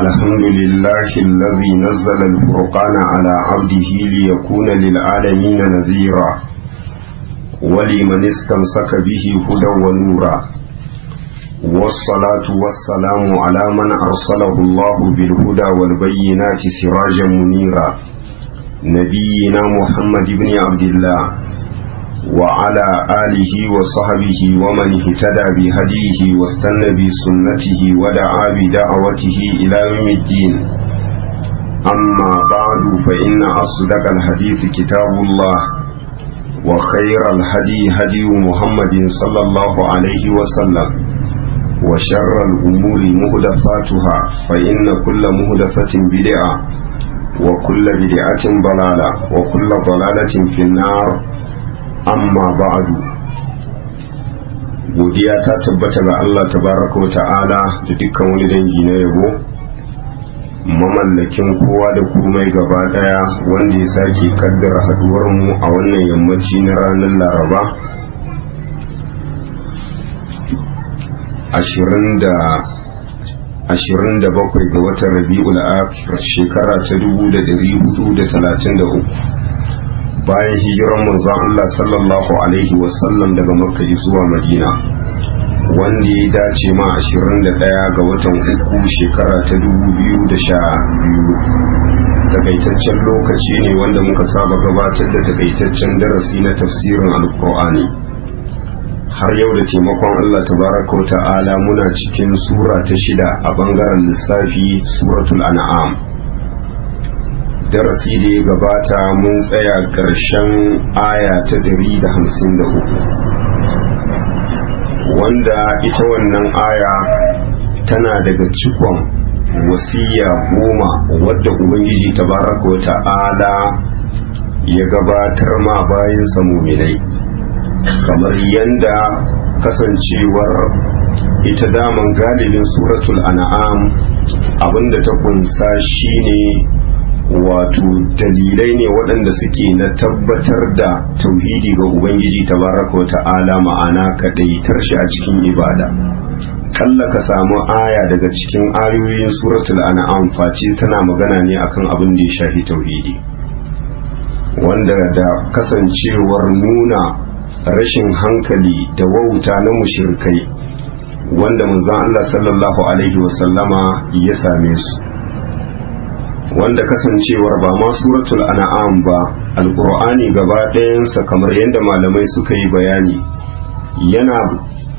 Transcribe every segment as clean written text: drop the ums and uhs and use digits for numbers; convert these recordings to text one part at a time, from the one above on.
الحمد لله الذي نزل الفرقان على عبده ليكون للعالمين نذيرا ولمن استمسك به هدى ونورا والصلاة والسلام على من أرسله الله بالهدى والبينات سراجا منيرا نبينا محمد بن عبد الله وعلى آله وصحبه ومن اهتدى بهديه واستنى بسنته ودعا بدعوته إلى يوم الدين أما بعد فإن أصدق الحديث كتاب الله وخير الهدي هدي محمد صلى الله عليه وسلم وشر الأمور مهدفاتها فإن كل مهدفة بدعة وكل بدعة ضلالة وكل ضلالة في النار amma ba'adu. Godiya ta tabbata ga Allah tabaraka wa ta'ala da dukkan wani dangi na yabo, mamallakin kowa da komai gaba daya wanda ya sake kaddara haduwar mu a wannan yammaci na ranar Laraba 27 ga watan Rabi'ul Akhir shekara ta 1433 bayan hijiran manzon Allah sallallahu alaihi wasallam daga Makka zuwa Madina, wanda ya dace ma 21 ga watan uku shekara ta 2012. Takaitaccen lokaci ne wanda muka saba gabatar da takaitaccen darasi na tafsirin Alkur'ani. Har yau da taimakon Allah tabaraka wa ta'ala muna cikin sura ta 6 a bangaren lissafi, suratul an'am. Darasi da ya gabata mun tsaya ƙarshen aya ta 153, wanda ita wannan aya tana daga cikon wasiya 10 wadda Ubangiji tabaraka wa ta'ala ya gabatar ma bayansa muminai, kamar yanda kasancewar ita daman galibin suratul an'am abinda ta kunsa shine wato dalilai ne waɗanda suke na tabbatar da tauhidi ga Ubangiji tabaraka wa ta'ala, ma'ana kaɗaitar shi a cikin ibada. Kalla ka samu aya daga cikin ayoyin suratul an'am face tana magana ne akan abin da ya shafi tauhidi, wanda da kasancewar nuna rashin hankali da wauta na mushrikai wanda manzon Allah sallallahu alaihi wasallama ya same su, wanda kasancewar ba ma suratul an'am ba, alqur'ani gaba ɗayansa kamar yadda malamai suka yi bayani, yana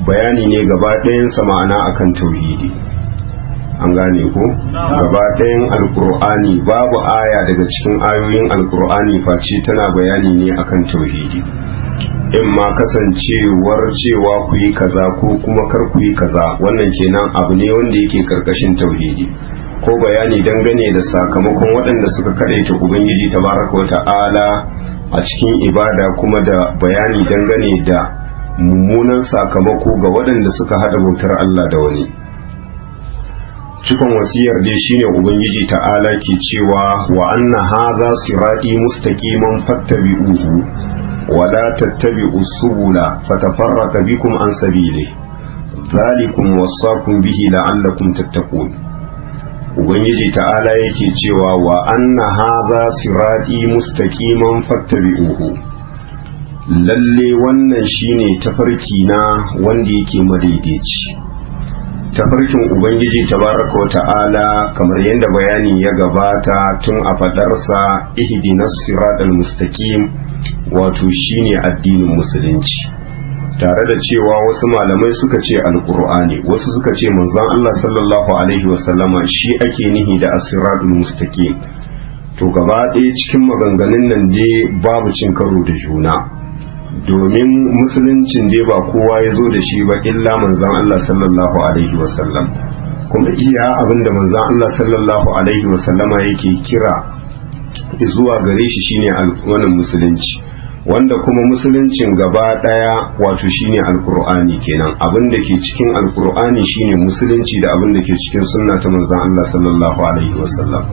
bayani ne gaba ɗayansa ma'ana akan tauhidi. An gane ko? Gaba ɗayan alqur'ani babu aya daga cikin ayoyin alqur'ani face tana bayani ne akan tauhidi, in ma kasancewar cewa ku yi kaza ko kuma kar ku yi kaza, wannan kenan abu ne wanda yake karkashin tauhidi, ko bayani dangane da sakamakon waɗanda suka kaɗaita Ubangiji tabaraka wa ta'ala a cikin ibada, kuma da bayani dangane da mummunan sakamako ga waɗanda suka haɗa bautar Allah da wani. Cikon wasiyar dai shine Ubangiji ta'ala ke cewa wa anna hadha sirati mustaqiman fattabi'uhu wa la tattabi'us subula fatafarraqa bikum an sabilihi dhalikum wasaqum bihi la'allakum tattaqun. Ubangiji ta'ala yake cewa wa anna hadha sirati mustaqiman fattabi'uhu, lalle wannan shine tafarki na wanda yake madaidaici. Tafarkin Ubangiji tabaraka wa ta'ala kamar yadda bayani ya gabata tun a fadarsa ihdinas siratal mustaqim, wato shine addinin musulunci, tare da cewa wasu malamai suka ce alkur'ani, wasu suka ce manzon Allah sallallahu alaihi wasallama shi ake nihi da as-siratul mustaqim. To gaba ɗaya cikin maganganun nan dai babu cin karo da juna, domin musuluncin dai ba kowa ya zo da shi ba illa manzon Allah sallallahu alaihi wasallam, kuma iya abinda manzon Allah sallallahu alaihi wasallama yake kira zuwa gare shi shine wannan musulunci, wanda kuma musuluncin gaba daya wato shine alkur'ani kenan. Abin da ke cikin alkur'ani shine musulunci da abin da ke cikin sunna ta manzon Allah sallallahu alaihi wasallam.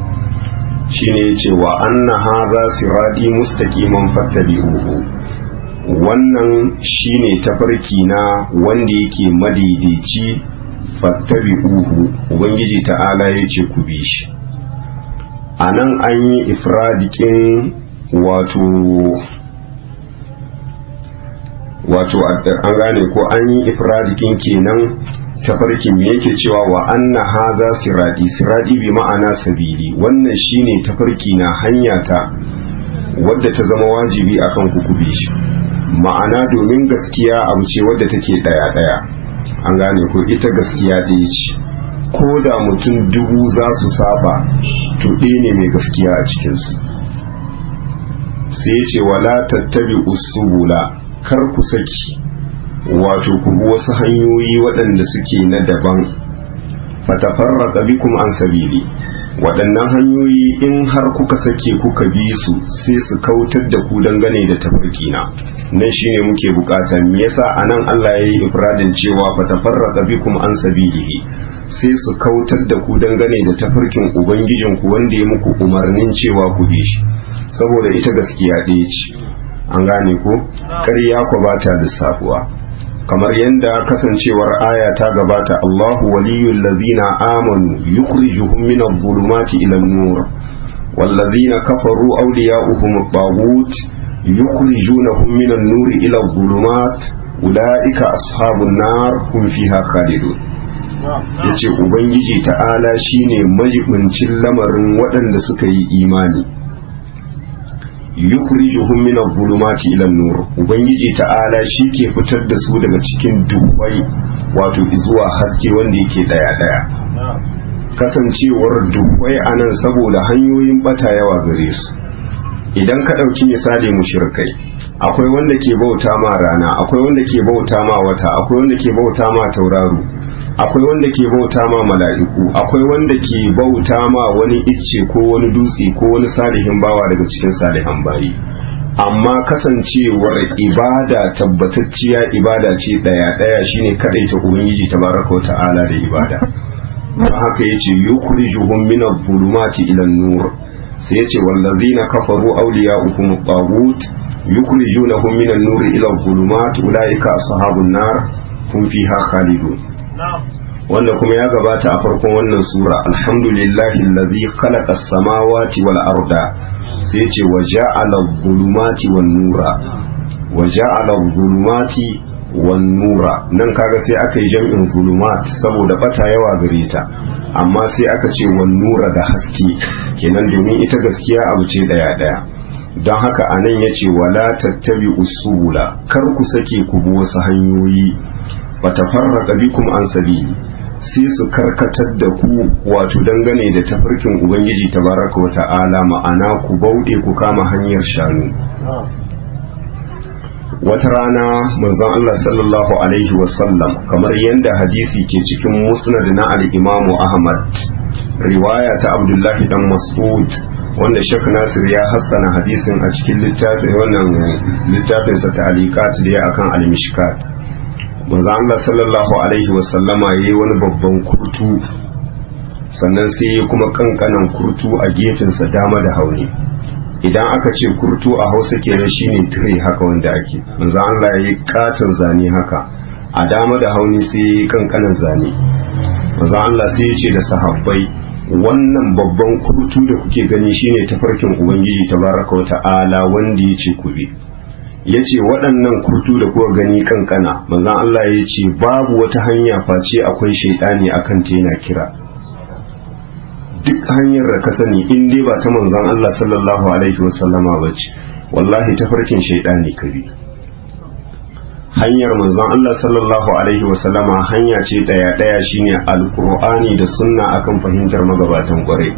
Shine yace wa anna hadha sirati mustaqiman fattabi'uhu, wannan shine tafarki na wanda yake madaidaici fattabi'uhu ubangiji ta'ala ya ce ku bi shi. A nan an yi ifradikin wato an gane ko an yi ifradikin kenan tafarkin me yake cewa wa anna haza siradi bi ma'ana sabili, wannan shine tafarki na hanya ta wadda ta zama wajibi akan ku bi shi. Ma'ana domin gaskiya abu ce wadda take daya an gane ko ita gaskiya ɗaya ce, ko da mutum 1000 za su saba to ɗaya ne mai gaskiya a cikinsu. sai ce wala tattabi usubula, kar ku saki wato ku bi wasu hanyoyi waɗanda suke na daban, fatafarraqa bikum an sabili, waɗannan hanyoyi in har kuka sake kuka bi su sai su kautar da ku dangane da tafarkina. Nan shine muke bukata. Me yasa anan Allah ya yi ifradin cewa fatafarraqa bikum an sabilihi, sai su kautar da ku dangane da tafarkin ubangijinku wanda ya muku umarnin cewa ku bi shi, saboda ita gaskiya ɗaya ce. An gane ko ƙarya ku ba ta lissafuwa, kamar yadda kasancewar aya ta gabata, Allahu waliyul ladzina amanu yukhrijuhum minadh dhulumati ila an-nur walladzina kafaru awliya'uhum at-taghut yukhrijunahum minan nuri ila adh-dhulumat ulaika ashabun nar hum fiha khalidun. yace ubangiji ta'ala shine majibincin lamarin waɗanda suka yi imani, yukhrijuhum min adh-dhulumati ila an-nur, ubangiji ta'ala shi ke fitar da su daga cikin duhwai wato zuwa haske wanda yake daya kasancewar duhwai anan saboda hanyoyin bata yawa gare su. Idan ka dauki misali mushrikai, akwai wanda ke bauta ma rana, akwai wanda ke bauta ma wata, akwai wanda ke bauta ma tauraro, akwai wanda ke bauta ma mala'iku, akwai wanda ke bauta ma wani icce ko wani dutse ko wani salihin bawa daga cikin salihan bayi. Amma kasancewar ibada tabbatacciya ibada ce daya shine kadaita ubangiji tabaraka wa ta'ala da ibada. Don haka yace yukhrijuhum min adh-dhulumati ila an-nur, sai yace wallazina kafaru awliya'uhum at-taghut yukhrijunahum min an-nuri ila adh-dhulumat ulaika ashabun nar hum fiha khalidun. wanda kuma ya gabata a farkon wannan sura, alhamdulillahi allazi khalaqa as-samawati wal arda, sai ce wa ja'ala adh-dhulumati wan nura, wa ja'ala adh-dhulumati wan nura. Nan kaga sai aka yi jam'in zulumat saboda bata yawa gare ta, amma sai aka ce wan nura da haske, kenan domin ita gaskiya abu ce daya. Don haka anan yace wala tattabi usula, kar ku sake ku bi wasu hanyoyi, fatafarraqa bikum an sabili, sai su karkatar da ku wato dangane da tafarkin ubangiji tabaraka wa ta'ala, ma'ana ku bauɗe ku kama hanyar shanu. Wata rana manzon Allah sallallahu alaihi wasallam, kamar yadda hadisi ke cikin musnad na al-Imam Ahmad, riwaya ta Abdullahi dan Mas'ud, wanda Sheikh Nasir ya hassana hadisin a cikin littafin sa ta'aliqat da ya akan al-Mishkat. Manzo Allah sallallahu alaihi wasallama yayi wani babban kurtu, sannan sai ya kuma kankanan kurtu a gefensa dama da hauni. Idan aka ce kurtu a Hausa kenan shine tire haka wanda ake. Manzo Allah yayi katon zane haka a dama da hauni, sai yayi kankanan zane. Manzo Allah sai ya ce da sahabbai, wannan babban kurtu da kuke gani shine tafarkin ubangiji tabaraka wa ta'ala wanda yace ku bi. Ya ce waɗannan kurtu da kuka gani kankana, manzan Allah ya ce babu wata hanya face akwai shaidani akan ta yana kira. Duk hanyar da ka sani in dai ba ta manzan Allah sallallahu alaihi wasallama ba ce, wallahi tafarkin shaidani ka bi. Hanyar manzan Allah sallallahu alaihi wasallama hanya ce ɗaya shine alkur'ani da sunna akan fahimtar magabatan kwarai.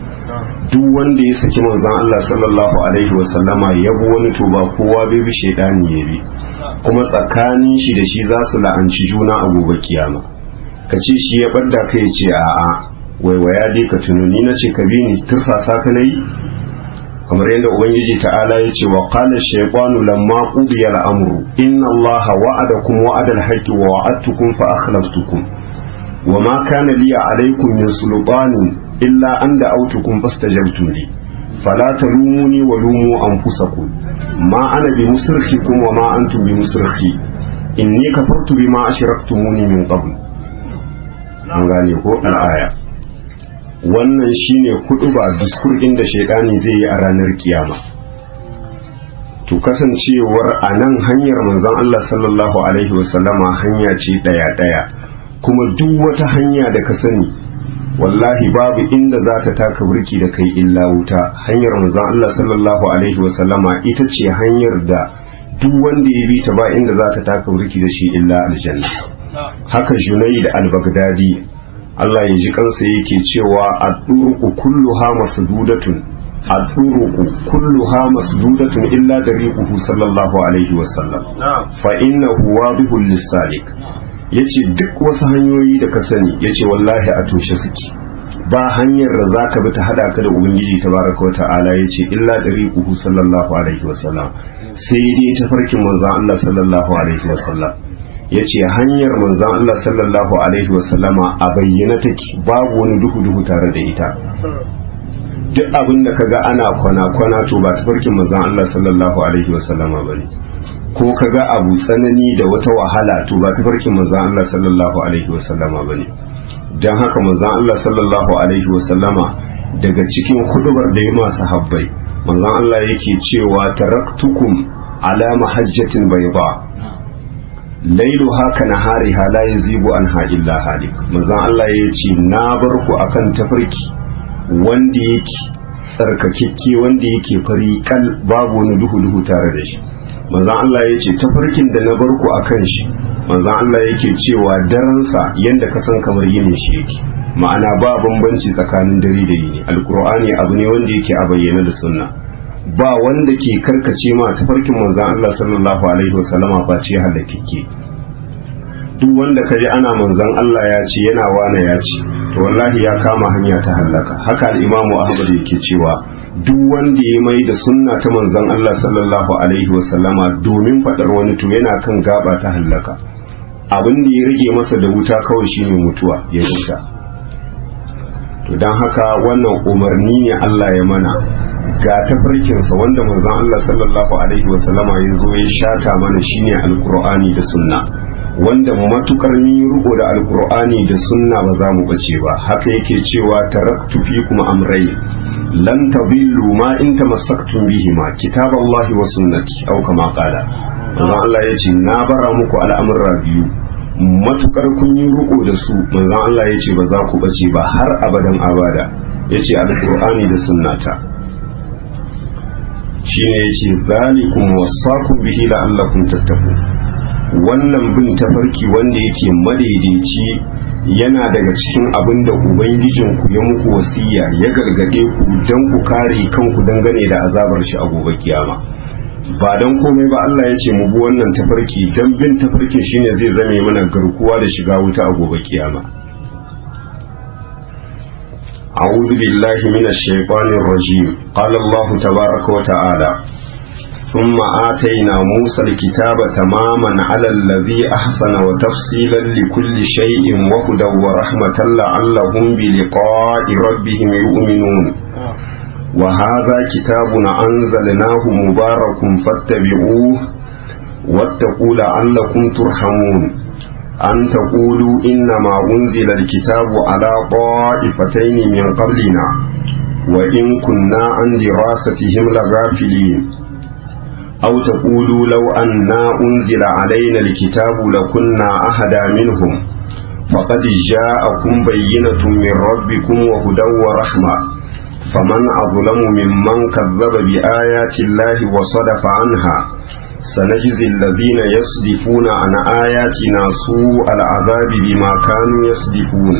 Duk wanda ya saki manzon Allah sallallahu alaihi wasallama ya bi wani to ba kowa bai bi shaidani ya bi, kuma tsakanin shi da shi za su la'anci juna a gobe kiyama. Ka ce shi ya badda kai ce a'a waiwaya dai ka tunani na ce ka bi ni tursasa ka nayi, kamar yadda ubangiji ta'ala ya ce wa qala shaytanu lamma qudiya al-amru inna allaha wa'adakum wa'adal haqqi wa wa'adtukum fa akhlaftukum wa ma kana li alaykum min sultanin illa an da'autukum fastajabtum li fala talumuni wa lumu anfusakum ma ana bi musrikhikum wa ma antum bi musrikhi inni kafartu bima ashraktumuni min qabl. an gane ko al'aya. Wannan shine huɗuba diskur inda shaidani zai yi a ranar kiyama. To kasancewar a nan hanyar manzon Allah sallallahu alaihi wasallama hanya ce ɗaya kuma duk wata hanya da ka sani wallahi babu inda za ta taka burki da kai illa wuta. Hanyar manzon Allah sallallahu alaihi wasallama ita ce hanyar da duk wanda ya bi ta ba inda za ta taka burki da shi illa aljanna. Haka Junayd al-Baghdadi Allah ya ji kansa yake cewa ad-duruqu kulluha masdudatun ad-duruqu kulluha masdudatun illa dariquhu sallallahu alaihi wasallam fa innahu wadihul lis-salik. yace duk wasu hanyoyi da ka sani yace wallahi a toshe suke, ba hanyar da zaka bi ta hada ka da ubangiji tabaraka wa ta'ala yace illa dariquhu sallallahu alaihi wasallam, sai dai tafarkin manzon Allah sallallahu alaihi wasallam. yace hanyar manzon Allah sallallahu alaihi wasallama a bayyana take, babu wani duhu tare da ita. duk abin da kaga ana kwana to ba tafarkin manzon Allah sallallahu alaihi wasallama bane, ko kaga abu tsanani da wata wahala to ba tafarkin manzon Allah sallallahu alaihi wasallama bane. dan haka manzon Allah sallallahu alaihi wasallama daga cikin hudubar da ya masu habbai manzon Allah yake cewa taraktukum ala mahajjatin bayda lailuha ka nahariha la yazibu anha illa halik. manzon Allah ya ce na bar ku akan tafarki wanda yake tsarkakekke, wanda yake fari kal, babu wani duhu tare da shi. manzon Allah ya ce tafarkin da na bar ku akan shi, manzon Allah yake cewa daransa yanda ka san kamar yinin shi yake, ma'ana ba bambanci tsakanin dare da yini. alqur'ani abu ne wanda yake a bayyana da sunna, ba wanda ke karkace ma tafarkin manzon Allah sallallahu alaihi wasallama ba ce halakeke. duk wanda kaji ana manzon Allah ya ce yana wane ya ce to wallahi ya kama hanya ta halaka. haka al-Imamu Ahmad yake cewa duk wanda ya mai da sunna ta manzon Allah sallallahu alaihi wasallama domin fadar wani to yana kan gaba ta halaka. abin da ya rage masa da wuta kawai shine mutuwa ya huta. to dan haka wannan umarni ne Allah ya mana ga tafarkinsa wanda manzon Allah sallallahu alaihi wasallama ya zo ya shata mana shine alqur'ani da sunna, wanda matukar ni ruko da alqur'ani da sunna ba za mu bace ba. haka yake cewa taraktu fikum amrayn lan tadillu ma in tamassaktum bihima kitaballahi wa sunnati aw kama qala. manzon Allah yace na bara muku al'amura biyu, matukar kun yi ruko da su manzon Allah yace ba za ku bace ba har abadan abada. yace alqur'ani da sunnata. shine yace zalikum wasaqu bihi la'allakum tattaqun. wannan bin tafarki wanda yake madaidaici yana daga cikin abin da ubangijinku ya muku wasiya, ya gargade ku don ku kare kanku dangane da azabar shi a gobe kiyama. ba don komai ba Allah ya ce mu bi wannan tafarki, don bin tafarkin shine zai zame mana garkuwa da shiga wuta a gobe kiyama. أعوذ بالله من الشيطان الرجيم. قال الله تبارك وتعالى ثم آتينا موسى الكتاب تماما على الذي أحسن وتفصيلا لكل شيء وهدى ورحمة لعلهم بلقاء ربهم يؤمنون وهذا كتاب أنزلناه مبارك فاتبعوه واتقوا لعلكم ترحمون أن تقولوا إنما أنزل الكتاب على طائفتين من قبلنا وإن كنا عن دراستهم لغافلين أو تقولوا لو أنا أنزل علينا الكتاب لكنا أهدى منهم فقد جاءكم بينة من ربكم وهدى ورحمة فمن أظلم ممن كذب بآيات الله وصدف عنها سنجزي الذين يصدفون عن آياتنا سوء العذاب بما كانوا يصدفون.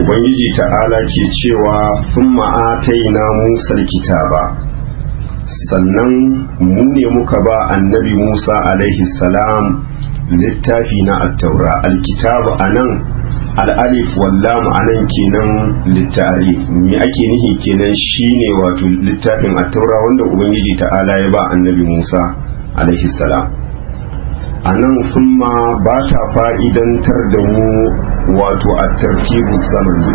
Ubangiji ta'ala ke cewa sun ma'ataina Musa kitaba, sannan mu ne muka ba annabi Musa alaihi salam littafi na attaura. alkitabu a nan al'alif wallam a nan kenan littari, me ake nihi kenan shine wato littafin attaura wanda Ubangiji ta'ala ya ba annabi Musa alaihi salam. a nan summa ba ta fa'idantar da mu wato a tartibu zamani,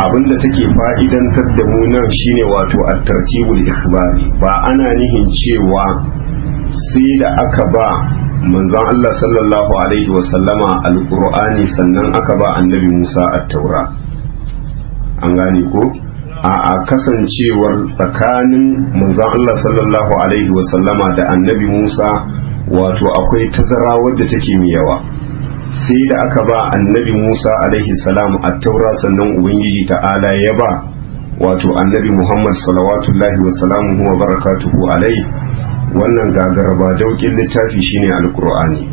abinda take fa'idantar da mu nan shine wato a tartibul ikhbari. ba ana nihin cewa sai da aka ba manzon Allah sallallahu alaihi wasallama alqur'ani sannan aka ba annabi Musa at-taura. An gane ko a kasancewar tsakanin manzon Allah sallallahu alaihi wasallama da annabi Musa wato akwai tazara wadda take mai yawa, sai da aka ba annabi Musa alaihi salam at-taura sannan ubangiji ta'ala ya ba wato annabi Muhammad salawatullahi wa salamuhu wa barakatuhu alaihi wannan gagaraba daukin littafi shine alqur'ani.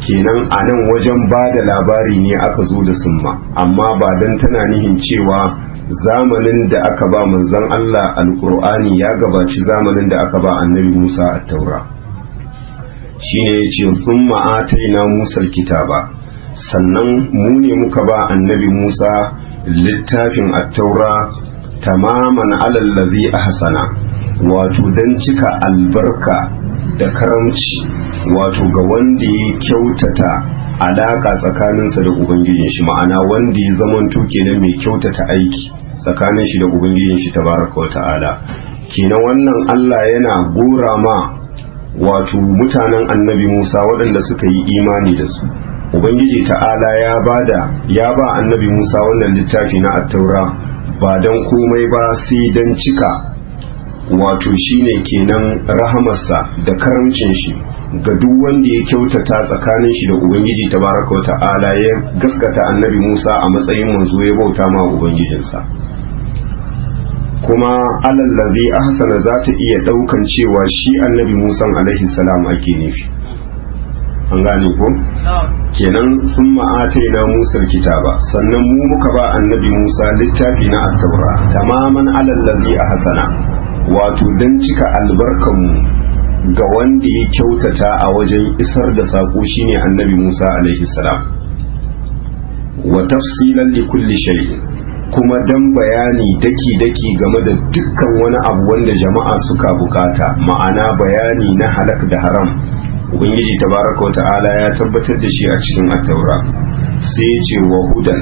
Kenan a nan wajen ba da labari ne aka zo da summa, amma ba dan tana nihin cewa zamanin da aka ba manzon Allah alqur'ani ya gabaci zamanin da aka ba annabi Musa at-taura. Shine yace thumma ataina Musa al-kitaba, sannan mu ne muka ba annabi Musa littafin at-taura tamaman alal ladhi ahsana, wato dan cika albarka da karamci wato ga wanda ya kyautata alaka tsakaninsa da ubangijin shi, ma'ana wanda ya zamanto kenan mai kyautata aiki tsakanin shi da ubangijin shi tabaraka wa ta'ala. Kenan wannan Allah yana gora ma wato mutanen annabi Musa waɗanda suka yi imani da su. Ubangiji ta'ala ya ba annabi Musa wannan littafi na at-taura ba dan komai ba sai dan cika wato shine kenan rahamarsa da karamcin shi ga duk wanda ya kyautata tsakanin shi da ubangiji tabaraka wa ta'ala, ya gaskata annabi Musa a matsayin manzo ya bauta ma ubangijinsa. Kuma alallazi ahsana za ta iya daukan cewa shi annabi Musa alaihi salam ake nufi. An gane ko? Kenan sun ma'ataina Musa kitaba, sannan mu muka ba annabi Musa littafi na at-taura tamaman alallazi ahsana, wato dan cika albarkanmu ga wanda ya kyautata a wajen isar da sako shine annabi Musa alaihi salam, wa tafsilan li kulli shay'in, kuma dan bayani daki-daki game da dukkan wani abu wanda jama'a suka bukata, ma'ana bayani na halak da haram. Ubangiji tabaraka wa ta'ala ya tabbatar da shi a cikin at-taura, sai ya ce wa hudan,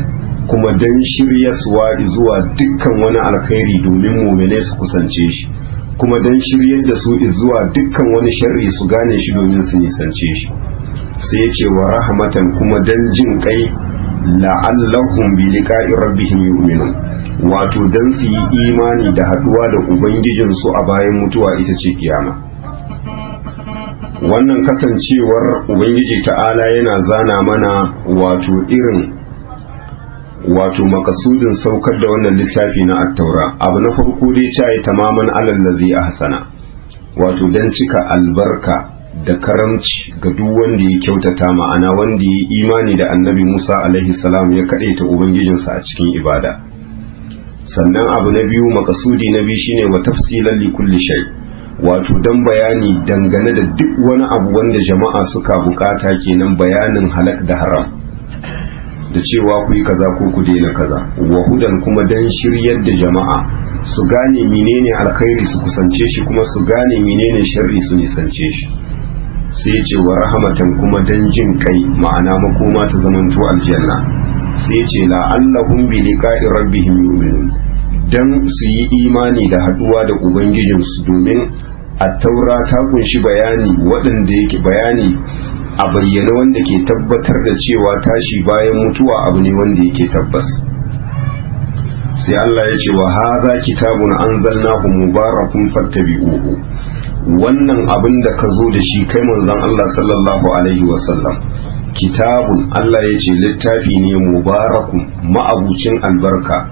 kuma dan shiryaswa zuwa dukkan wani alkhairi domin mu'mine su kusance shi, kuma dan shiryar da su zuwa dukkan wani sharri su gane shi domin su nisance shi. Sai ya ce wa rahmatan, kuma dan jin kai la'allahum bi liqa'i rabbihim yu'minun, wato dan su yi imani da haduwa da ubangijinsu a bayan mutuwa ita ce kiyama. Wannan kasancewar ubangiji ta'ala yana zana mana wato irin wato makasudin saukar da wannan littafi na at-taura. Abu na farko dai cayi tamaman alal ladhi ahsana, wato dan cika albarka da karamci ga duk wanda ya kyautata, ma'ana wanda ya imani da annabi Musa alaihi salam ya kadaita ubangijinsa a cikin ibada. Sannan abu na biyu, makasudi na biyu shine wa tafsilan li kulli shay, wato dan bayani dangane da duk wani abu wanda jama'a suka bukata, kenan bayanin halak da haram, da cewa ku yi kaza ko ku daina kaza. Wa hudan, kuma dan shiryar da jama'a su gane menene alkhairi su kusance shi, kuma su gane menene sharri su nisance shi. Sai ce wa rahmatan, kuma dan jin kai, ma'ana makoma ta zamanto aljanna. Sai ce la'allahum bi liqa'i rabbihim yu'minun, dan su yi imani da haduwa da ubangijinsu, domin at-taura ta kunshi bayani waɗanda yake bayani a bayyane wanda ke tabbatar da cewa tashi bayan mutuwa abu ne wanda yake tabbas. Sai Allah ya ce wa hadha kitabun anzalnahu mubarakun fattabi'uhu, wannan abin da ka zo da shi kai manzon Allah sallallahu alaihi wasallam, kitabun, Allah ya ce littafi ne mubarakun, ma'abucin albarka,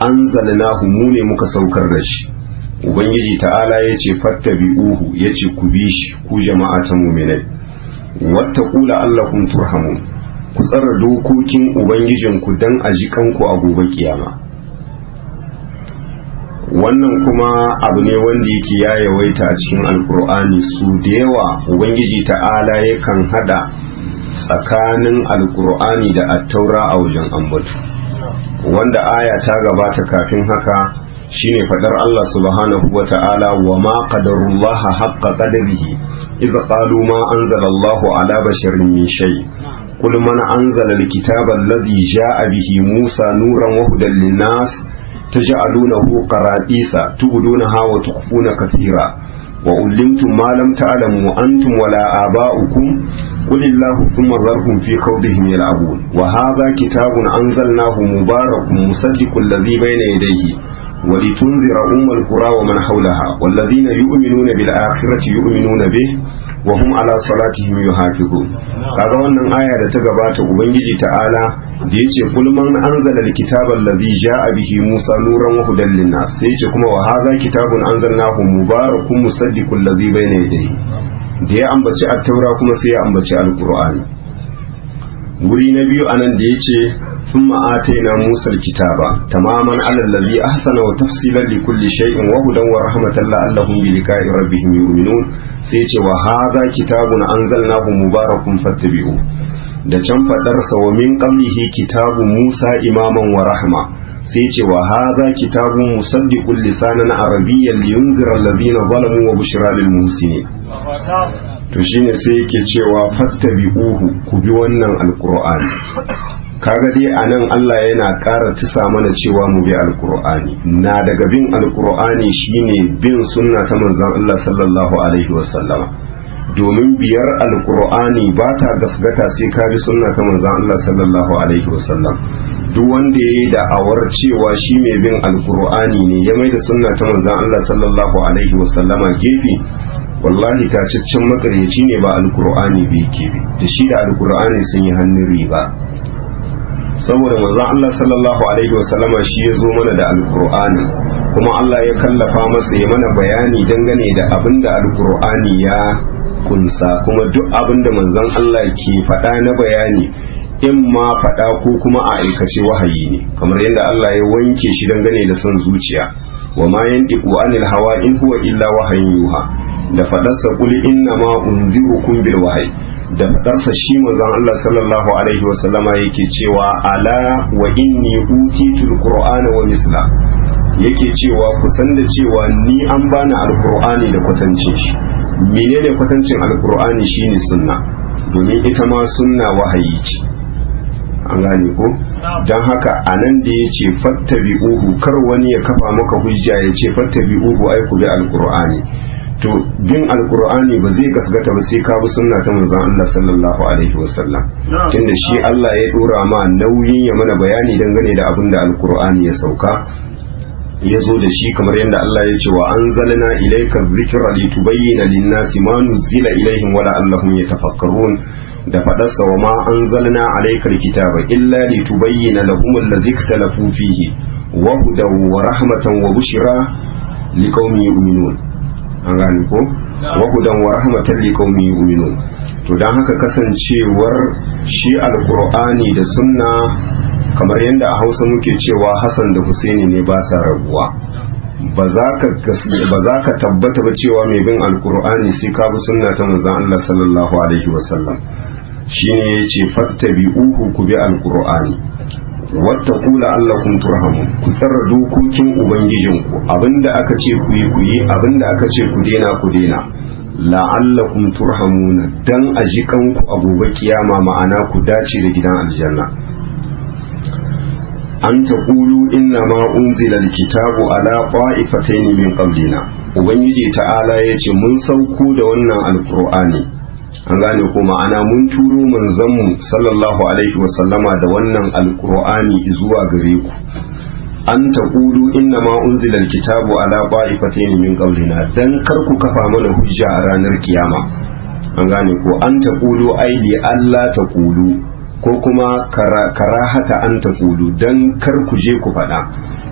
anzalnahu, mu ne muka saukar da shi. Ubangiji ta'ala ya ce fattabi'uhu, ya ce ku bi shi ku jama'a ta mu'minai, wattaqu la'allakum turhamun, ku tsara dokokin ubangijinku dan a ji kanku a gobe kiyama. Wannan kuma abu ne wanda yake ya yawaita a cikin alkur'ani, su da yawa ubangiji ta'ala yakan hada tsakanin alkur'ani da attaura a wajen ambatu, wanda aya ta gabata kafin haka shine fadar Allah subhanahu wa ta'ala wa ma qadarullaha haqqa qadarihi idh qalu ma anzala Allahu ala basharin min shay qul man anzala alkitaba alladhi ja'a bihi Musa nuran wa hudan lin-nas taj'alunahu qaratisa tubdunaha wa tukhfuna kathira wa ullimtum ma lam ta'lamu antum wala aba'ukum qulillahu thumma dharhum fi khawdihim yal'abun wa hadha kitabun anzalnahu mubarakun musaddiqul ladhi bayna yadayhi wa litunzira ummal qura wa man hawlaha wal ladhina yu'minuna bil akhirati yu'minuna bihi wa hum ala salatihim yuhafizun. Kaga wannan aya da ta gabata ubangiji ta'ala da yace kul man anzala alkitaba allazi ja'a bihi Musa nuran wa hudan linnas, sai yace kuma wa hadha kitabun anzalnahu mubarakun musaddiqul ladhi bayna yadayhi. Da ya ambaci at-taura kuma sai ya ambaci al-qur'ani. Wuri na biyu anan da yace thumma atayna Musa al-kitaba tamaman ala allazi ahsana wa tafsilan li kulli shay'in wa hudan wa rahmatan la'allahum bi liqa'i rabbihim yu'minun, sai ce wa hadha kitabun anzalnahu mubarakun fattabi'u. Da can fadarsa wa min qablihi kitabu Musa imaman wa rahma, sai ce wa hadha kitabun musaddiqul lisanan arabiyyan liyunzira alladhina zalamu wa bushra lil muhsinin. To shine sai yake cewa fattabi'uhu, ku bi wannan alqur'ani. Kaga dai anan Allah yana ƙara tisa mana cewa mu bi alqur'ani. Na daga bin alqur'ani shine bin sunna ta manzon Allah sallallahu alaihi wasallama. Domin biyar alqur'ani ba ta gasgata sai ka bi sunna ta manzon Allah sallallahu alaihi wasallam. Duk wanda yayi da'awar cewa shi mai bin alqur'ani ne ya mai da sunna ta manzon Allah sallallahu alaihi wasallama gefe, wallahi tacaccen makaryaci ne ba alqur'ani bai ke bi. Da shi da alqur'ani sun yi hannun riba. Saboda manzon Allah sallallahu alaihi wasallama shi ya zo mana da alkur'ani, kuma Allah ya kallafa masa ya mana bayani dangane da abin da alkur'ani ya kunsa, kuma duk abin da manzon Allah ke faɗa na bayani in ma faɗa ko kuma a aikace wahayi ne, kamar yadda Allah ya wanke shi dangane da son zuciya. wa ma yantiqu anil hawa in huwa illa wahayin yuha, da faɗarsa qul inna ma unzirukum bil wahyi, da fadarsa shi manzon Allah sallallahu alaihi wasallama yake cewa ala wa inni utitul qur'ana wa misla, yake cewa ku san da cewa ni an bani alqur'ani da kwatancin shi. Menene kwatancin alqur'ani? Shine sunna, domin ita ma sunna wahayi ce, an gane ko? Dan haka anan da yace fattabi'uhu, kar wani ya kafa maka hujja ya ce fattabi'uhu ai ku bi alqur'ani. To bin alkur'ani ba zai gasgata ba sai ka bi sunna ta manzon Allah sallallahu alaihi wasallam, tunda shi Allah ya dora ma nauyin ya mana bayani dangane da abin da alkur'ani ya sauka ya zo da shi, kamar yadda Allah ya ce wa anzalna ilayka dhikra litubayyana lin-nasi ma nuzila ilayhim wa la'allahum yatafakkarun, da fadarsa wa ma anzalna alayka al-kitaba illa litubayyana lahum alladhi ikhtalafu fihi wa hudan wa rahmatan wa bushra liqaumin yu'minun. An gane ko? Wa hudan wa rahmatan liqaumin yu'minun. To dan haka kasancewar shi alqur'ani da sunna, kamar yadda a Hausa muke cewa Hassan da Husaini ne ba sa rabuwa. Ba za ka tabbata ba cewa mai bin alqur'ani sai ka bi sunna ta manzon Allah sallallahu alaihi wasallam. Shine yace fattabi'uhu, ku bi alqur'ani. wattaqu la'allakum turhamun, ku tsara dokokin ubangijinku, abinda aka ce ku yi ku yi, abinda aka ce ku dena ku dena, la'allakum turhamuna, dan ajikanku a gobe kiyama, ma'ana ku dace da gidan aljanna. an taqulu inna ma unzila alkitabu ala qa'ifatayn min qablina, ubangiji ta'ala yace mun sauko da wannan alqur'ani, an gane ko, ma'ana mun turo manzanmu sallallahu alaihi wasallama da wannan alkur'ani zuwa gare ku. an taqulu inna ma unzila alkitabu ala qa'ifatayn min qablina, dan kar ku kafa mana hujja a ranar kiyama, an gane ko, an taqulu ai li alla taqulu, ko kuma karahata an taqulu, dan kar ku je ku faɗa,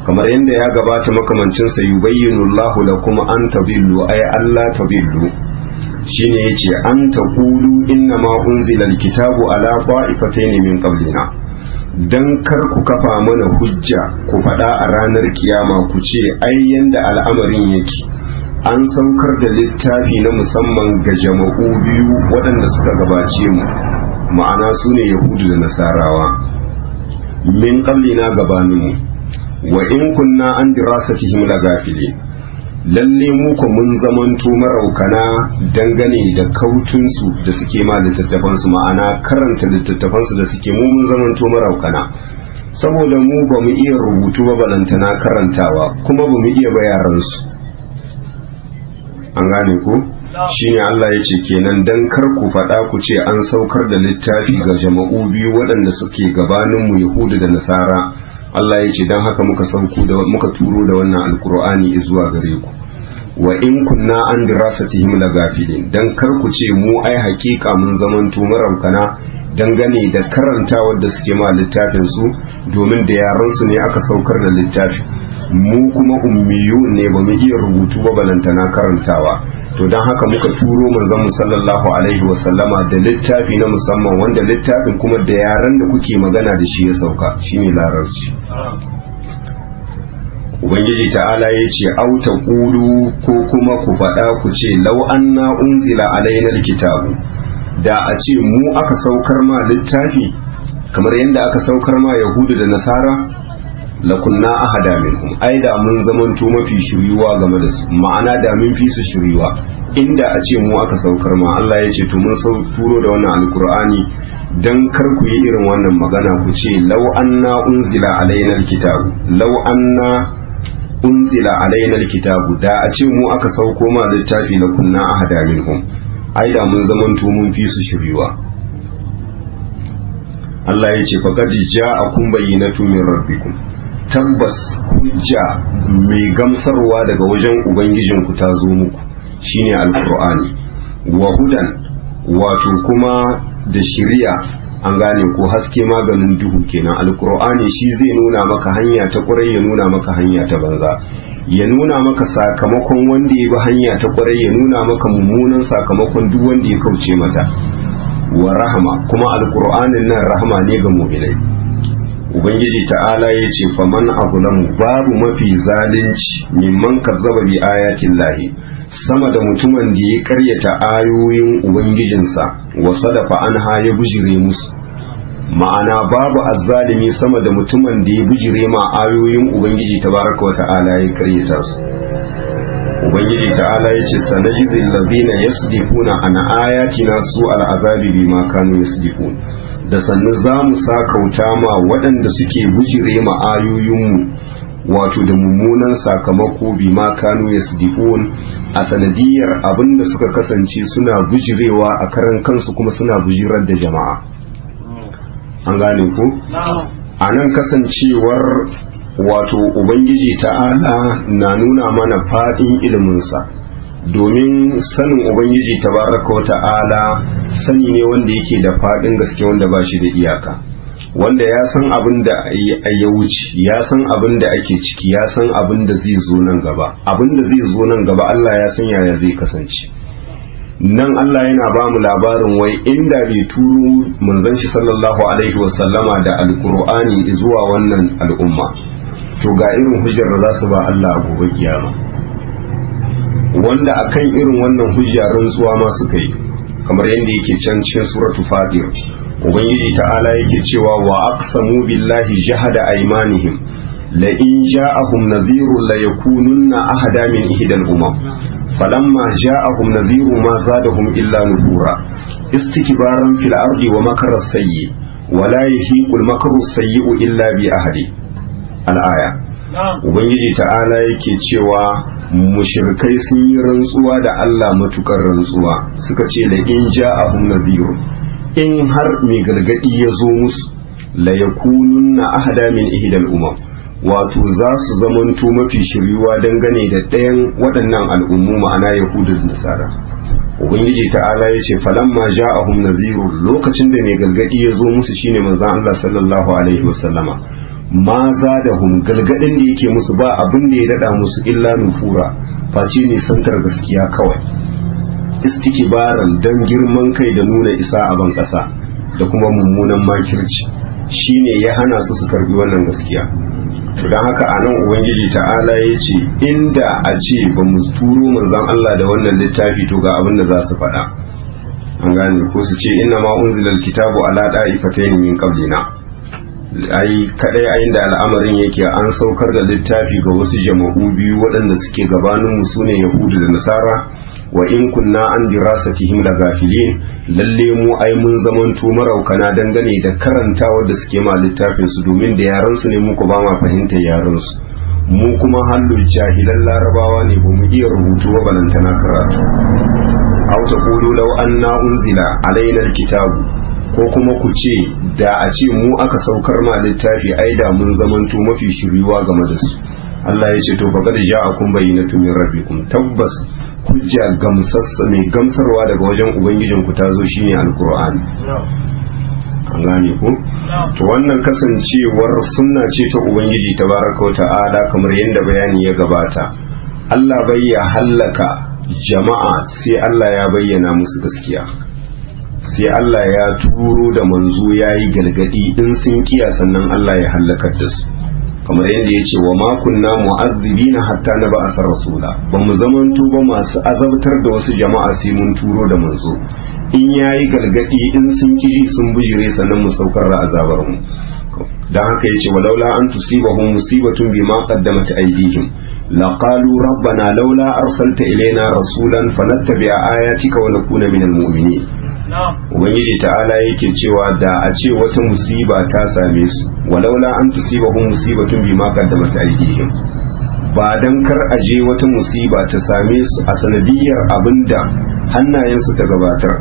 kamar yadda ya gabata makamancin sa yubayyinu Allahu lakum an tadillu ai alla tadillu, shine yace an taqulu inna ma unzila alkitabu ala qa'ifatayn min qablina, dan kar ku kafa mana hujja ku faɗa a ranar kiyama ku ce ai yanda al'amarin yake, an saukar da littafi na musamman ga jama'u biyu waɗanda suka gabace mu, ma'ana su ne yahudu da nasarawa, min qablina gabaninmu, wa in kunna an dirasatihim lagafilin, lalle mu ko mun zamanto maraukana dangane da kautunsu da suke ma littattafansu, ma'ana karanta littattafansu da suke, mu mun zamanto maraukana, saboda mu ba mu iya rubutu ba balantana karantawa, kuma ba mu iya bayaransu, an gane ko? shine Allah ya ce kenan dan kar ku faɗa ku ce an saukar da littafi ga jama'u biyu waɗanda suke gabaninmu Yahudu da Nasara. Allah ya ce dan haka muka turo da wannan alkur'ani zuwa gare ku. Wa in kunna an dirasatihim lagafilin, dan kar ku ce mu ai hakika mun zamanto maraukana dangane da karantawar da suke ma littafin su, domin da yaran su ne aka saukar da littafi, mu kuma ummiyu ne ba mu iya rubutu ba balantana karantawa. To dan haka muka turo manzon mu sallallahu alaihi wa sallama da littafi na musamman, wanda littafin kuma da yaran da kuke magana da shi ya sauka, shine larabci. Ubangiji ta'ala ya ce auta ƙulu ko kuma ku faɗa ku ce lau anna unzila alaina alkitabu, da a ce mu aka saukar ma littafi kamar yadda aka saukar ma Yahudu da Nasara, lakunna ahada minhum, ai da mun zamanto mafi shiryuwa game da su, ma'ana da mun fi su shiryuwa inda a ce mu aka saukar ma. Allah ya ce to mun turo da wannan alkur'ani dan kar ku yi irin wannan magana ku ce lau anna unzila alaina alkitabu, lau anna unzila alaina alkitabu, da a ce mu aka sauko ma littafi la kunna ahada minhum, ai da mun zamanto mun fi su shiryuwa. Allah ya ce faqad ja'akum bayyinatu min rabbikum, tabbas hujja mai gamsarwa daga wajen ubangijinku ta zo muku, shine alqur'ani, wa hudan wato kuma da shiriya, an gane ko haske maganin duhu kenan. Alkur'ani shi zai nuna maka hanya ta kwarai, ya nuna maka hanya ta banza, ya nuna maka sakamakon wanda ya bi hanya ta kwarai, ya nuna maka mummunan sakamakon duk wanda ya kauce mata. Wa rahama, kuma alkur'anin nan rahama ne ga mu'minai. Ubangiji ta'ala ya ce faman azlamu, babu mafi zalunci mimman kazzaba bi ayatin lahi, sama da mutumin da ya karyata ayoyin ubangijinsa wa sadafa anha ya bujire musu. Ma'ana babu azzalimi sama da mutumin da ya bujire ma ayoyin ubangiji tabaraka wa ta'ala ya karyata su. Ubangiji ta'ala ya ce sanajizil ladina yasdifuna an ayatina su al'azabi bima kanu yasdifun, da sannu za mu sakauta ma waɗanda suke bujire ma ayoyinmu wato da mummunan sakamako bima kanu yasdifun, a sanadiyar abinda suka kasance suna bujirewa a karan kansu kuma suna bujirar da jama'a. An gane ku? A nan kasancewar wato Ubangiji ta'ala na nuna mana faɗin iliminsa, domin sanin Ubangiji tabaraka wa ta'ala sani ne wanda yake da faɗin gaske, wanda ba shi da iyaka, wanda ya san abin da ya wuce, ya san abin da ake ciki, ya san abin da zai zo nan gaba. Abin da zai zo nan gaba Allah ya san yaya zai kasance. Nan Allah yana ba mu labarin wai inda bai turo manzon shi sallallahu alaihi wasallama da alkur'ani zuwa wannan al'umma, to ga irin hujjar da za su ba Allah a gobe kiyama, wanda akan irin wannan hujja rantsuwa ma suka yi, kamar yadda yake can cikin suratu Fatir. Ubangiji ta'ala yake cewa wa aqsamu billahi jahada aymanihim la in ja'ahum nadhirun la yakununna ahada min ihdal umam falamma ja'ahum nadhirun ma zadahum illa nufura istikbaran fil ardi wa makara sayyi wa la yahiqul makru sayyi'u illa bi ahadi. al-aya. Ubangiji ta'ala yake cewa mushrikai sun yi rantsuwa da Allah matukar rantsuwa, suka ce la in ja'ahum nadhirun, in har mai gargadi ya zo musu, la yakununna ahada min ihdal umam, wato za su zamanto mafi shiryuwa dangane da ɗayan waɗannan al'ummu, ma'ana yahudu da nasara. Ubangiji ta'ala ya ce falamma ja'ahum nadhirun, lokacin da mai gargadi ya zo musu shine manzon Allah sallallahu alaihi wasallama, ma zadahum, galgadin da yake musu ba abin da ya dada musu illa nufura, face ne santar gaskiya kawai, istikibaran dan girman kai da nuna isa a ban ƙasa da kuma mummunan makirci, shine ya hana su karbi wannan gaskiya. don haka a nan ubangiji ta'ala ya ce inda a ce ba mu turo manzon Allah da wannan littafi to ga abin da za su faɗa, an gane ko su ce inna ma unzila alkitabu ala da'ifatayn min qablina, ai kadai ayin da al'amarin yake an saukar da littafi ga wasu jama'u biyu waɗanda suke gabanin mu sune yahudu da nasara, wa in kunna an dirasatihim la gafilin, lalle mu ai mun zamanto maraukana dangane da karantawar da suke ma littafin su, domin da yaran su ne muku ba ma fahimtar yaran su, mu kuma hallu jahilan larabawa ne ba mu iya rubutu ba balantana karatu. aw taqulu law anna unzila alaina alkitabu, ko kuma ku ce da a ce mu aka saukar ma littafi ai da mun zamanto mafi shiryuwa game da su. Allah ya ce to faqad ja'akum bayyinatu min rabbikum, tabbas hujja gamsassa mai gamsarwa daga wajen ubangijin ku tazo shine alqur'ani. An gane ku? To wannan kasancewar sunna ce ta ubangiji tabaraka wa ta'ala kamar yadda bayani ya gabata. Allah bai ya hallaka jama'a sai Allah ya bayyana musu gaskiya, sai Allah ya turo da manzo ya yi galgadi, in sun kiya sannan Allah ya hallakar da su, kamar yadda ya ce wa ma kunna mu'azzibina hatta na ba'asa rasula, ba mu zamanto ba masu azabtar da wasu jama'a sai mun turo da manzo, in ya yi galgadi in sun kiri sun bijire sannan mu saukar da azabar mu. dan haka yace walaula an tusibahum musibatun bima qaddamat aydihim laqalu rabbana laula arsalta ilaina rasulan fanattabi'a ayatika wa nakuna minal mu'minin. Ubangiji ta'ala yake cewa da a ce wata musiba ta same su, walaula an tusibahum musibatun bima qaddamat aydihim, ba dan kar aje wata musiba ta same su a sanadiyar abinda hannayensu ta gabatar.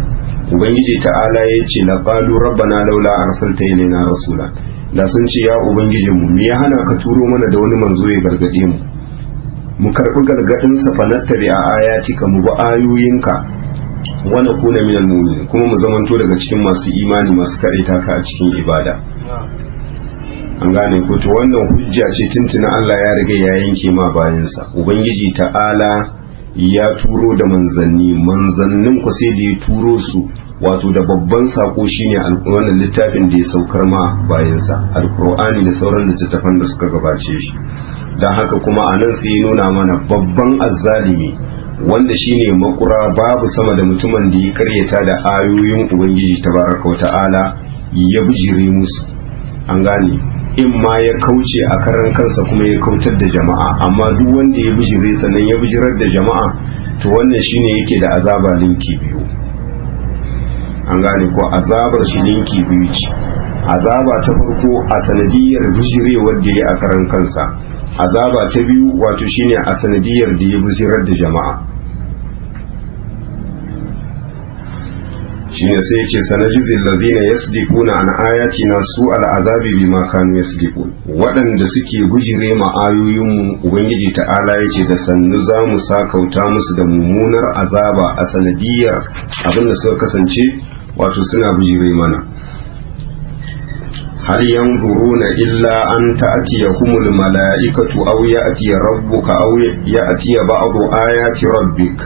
Ubangiji ta'ala yace laqalu rabbana laula arsalta ilaina rasulan, da sun ce ya ubangijinmu me ya hana ka turo mana da wani manzo ya gargade mu, mu karbi gargadin sa fanattabi a ayatika, mu bi ayoyinka, wa nakuna minal mu'minin, kuma mu zamanto daga cikin masu imani masu karita ka a cikin ibada. An gane ko? To wannan hujja ce tuntuna Allah ya riga ya yanke ma bayansa. Ubangiji ta'ala ya turo da manzannin ku sai da ya turo su wato da babban sako shine wannan littafin da ya saukar ma bayansa, alkur'ani da sauran littattafan da suka gabace shi. don haka kuma a nan sai ya nuna mana babban azzalimi wanda shine makura babu sama da mutumin da ya karyata da ayoyin ubangiji tabaraka wa ta'ala ya bijire musu. An gane, in ma ya kauce a karan kansa kuma ya kautar da jama'a, amma duk wanda ya bijire sannan ya bijirar da jama'a to wannan shine yake da azaba linki biyu. An gane ko? azabar shi linki biyu ce. Azaba ta farko a sanadiyar bijirewar da ya a karan kansa, azaba ta biyu wato shine a sanadiyar da ya bijirar da jama'a. shine sai yace sanajizil ladina yasdiquna an ayatina su al'azabi bima kanu yasdiqun, waɗanda suke gujire ma ayoyinmu ubangiji ta'ala yace da sannu za mu sakauta musu da mummunar azaba a sanadiyar abinda suka kasance wato suna gujire mana. hal yanzuruna illa an ta'tiyahumul mala'ikatu aw ya'tiya rabbuka aw ya'tiya ba'du ayati rabbik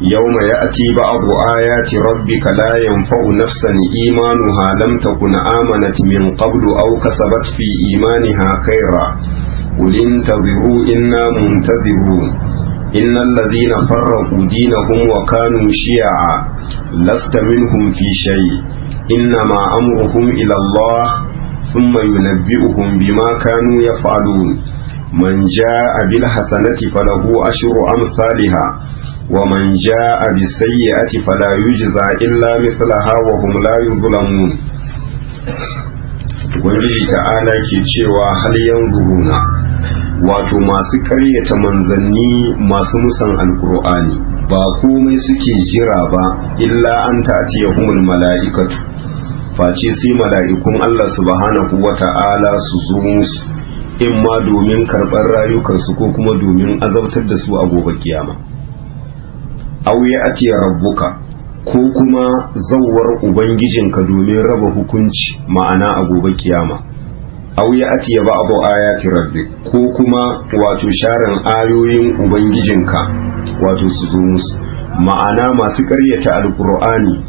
يوم يأتي بعض آيات ربك لا ينفع نفسا إيمانها لم تكن آمنت من قبل أو كسبت في إيمانها خيرا قل انتظروا إنا منتظرون إن الذين فرقوا دينهم وكانوا شيعا لست منهم في شيء إنما أمرهم إلى الله ثم ينبئهم بما كانوا يفعلون من جاء بالحسنة فله أشر أمثالها ومن جاء بالسيئة فلا يجزى إلا مثلها وهم لا يظلمون. Ubangiji ta'ala ke cewa hal yanzuruna, wato masu karyata manzanni masu musan alkur'ani ba komai suke jira ba illa an ta'tiyahumul mala'ikatu, face sai mala'ikun Allah subhanahu wa ta'ala su zo musu, in ma domin karɓar rayukansu ko kuma domin azabtar da su a gobe kiyama. Aw ya atiya rabbuka, ko kuma zawwar ubangijinka domin raba hukunci ma'ana a gobe kiyama. Aw ya atiya ba'du ayati rabbik, ko kuma wato sharan ayoyin ubangijinka wato su zo musu, ma'ana masu ƙaryata alqur'ani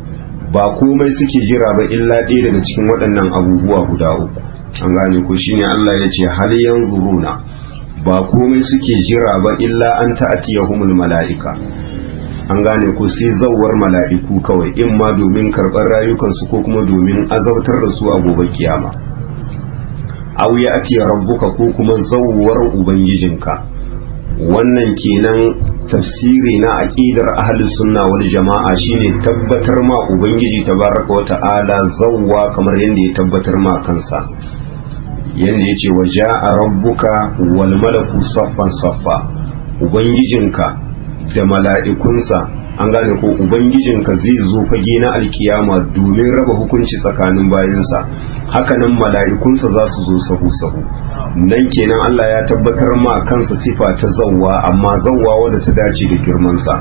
ba komai suke jira ba illa ɗaya daga cikin waɗannan abubuwa guda uku. An gane ko? Shine Allah ya ce hal yanzuruna, ba komai suke jira ba illa an ta'tiyahumul mala'ika. An gane ko? Sai zawar mala'iku kawai, in ma domin karɓar rayukansu ko kuma domin azabtar da su a gobe kiyama. Aw ya atiya rabbuka, ko kuma zawar ubangijinka. Wannan kenan tafsiri na aqidar ahlus sunna wal jama'a shine tabbatar ma ubangiji tabaraka wa ta'ala zawwa kamar yadda ya tabbatar ma kansa, yanda yace wa ja'a rabbuka wal malaku saffan saffa, ubangijinka da mala'ikunsa an gane ko ubangijinka zai zo fage na alkiyama domin raba hukunci tsakanin bayinsa, hakanan mala'ikunsa za su zo sahu-sahu. Nan kenan Allah ya tabbatar ma kansa sifa ta zawwa, amma zawwa wadda ta dace da girmansa,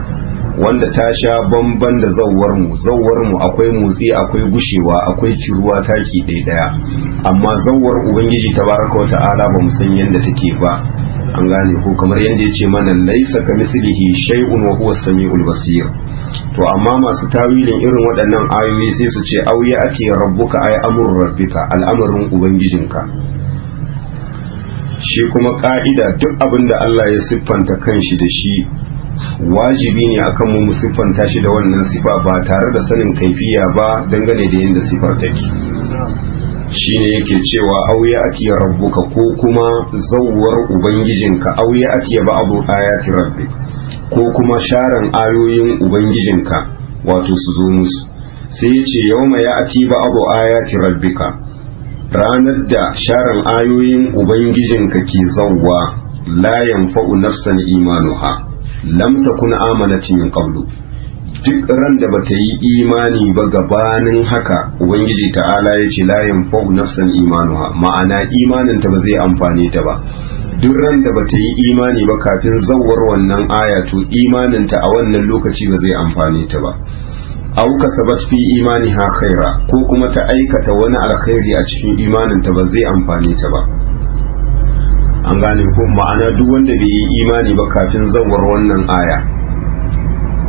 wanda ta sha bamban da zawwarmu akwai motsi, akwai gushewa, akwai ciruwa taki ɗaya, amma zawwar ubangiji tabaraka wa ta'ala ba mu san yadda take ba, an gane ko kamar yadda ya ce mana laisa ka mislihi shay'un wa huwa samiul basir. To amma masu tawilin irin waɗannan ayoyi sai su ce auya ake rabbuka ay amrul rabbika, al'amarin ubangijinka. Shi kuma ka'ida duk abin da Allah ya siffanta kanshi da shi wajibi ne akan mu siffanta shi da wannan sifa ba tare da sanin kaifiya ba dangane da yadda sifar take. Shine yake cewa auya atiya rabbuka, ko kuma zawwar ubangijinka, auya atiya ba'du ayati rabbik, ko kuma sharan ayoyin ubangijinka wato su zo musu. Sai ya ce yawma ya ati ba'du ayati rabbika, ranar da sharan ayoyin ubangijinka ke zawwa, la yanfa'u nafsan imanuha lam takun amanat min qablu. Duk ran da bata yi imani ba gabanin haka, ubangiji ta'ala ya ce la yanfa'u nafsan imanuha, ma'ana imanin ta ba zai amfane ta ba. Duk ran da bata yi imani ba kafin zawwar wannan aya, to imanin ta a wannan lokaci ba zai amfane ta ba. Aw kasabat fi imaniha khaira, ko kuma ta aikata wani alkhairi a cikin imanin ta ba zai amfane ta ba. An gane ko ma'ana duk wanda bai yi imani ba kafin zawwar wannan aya,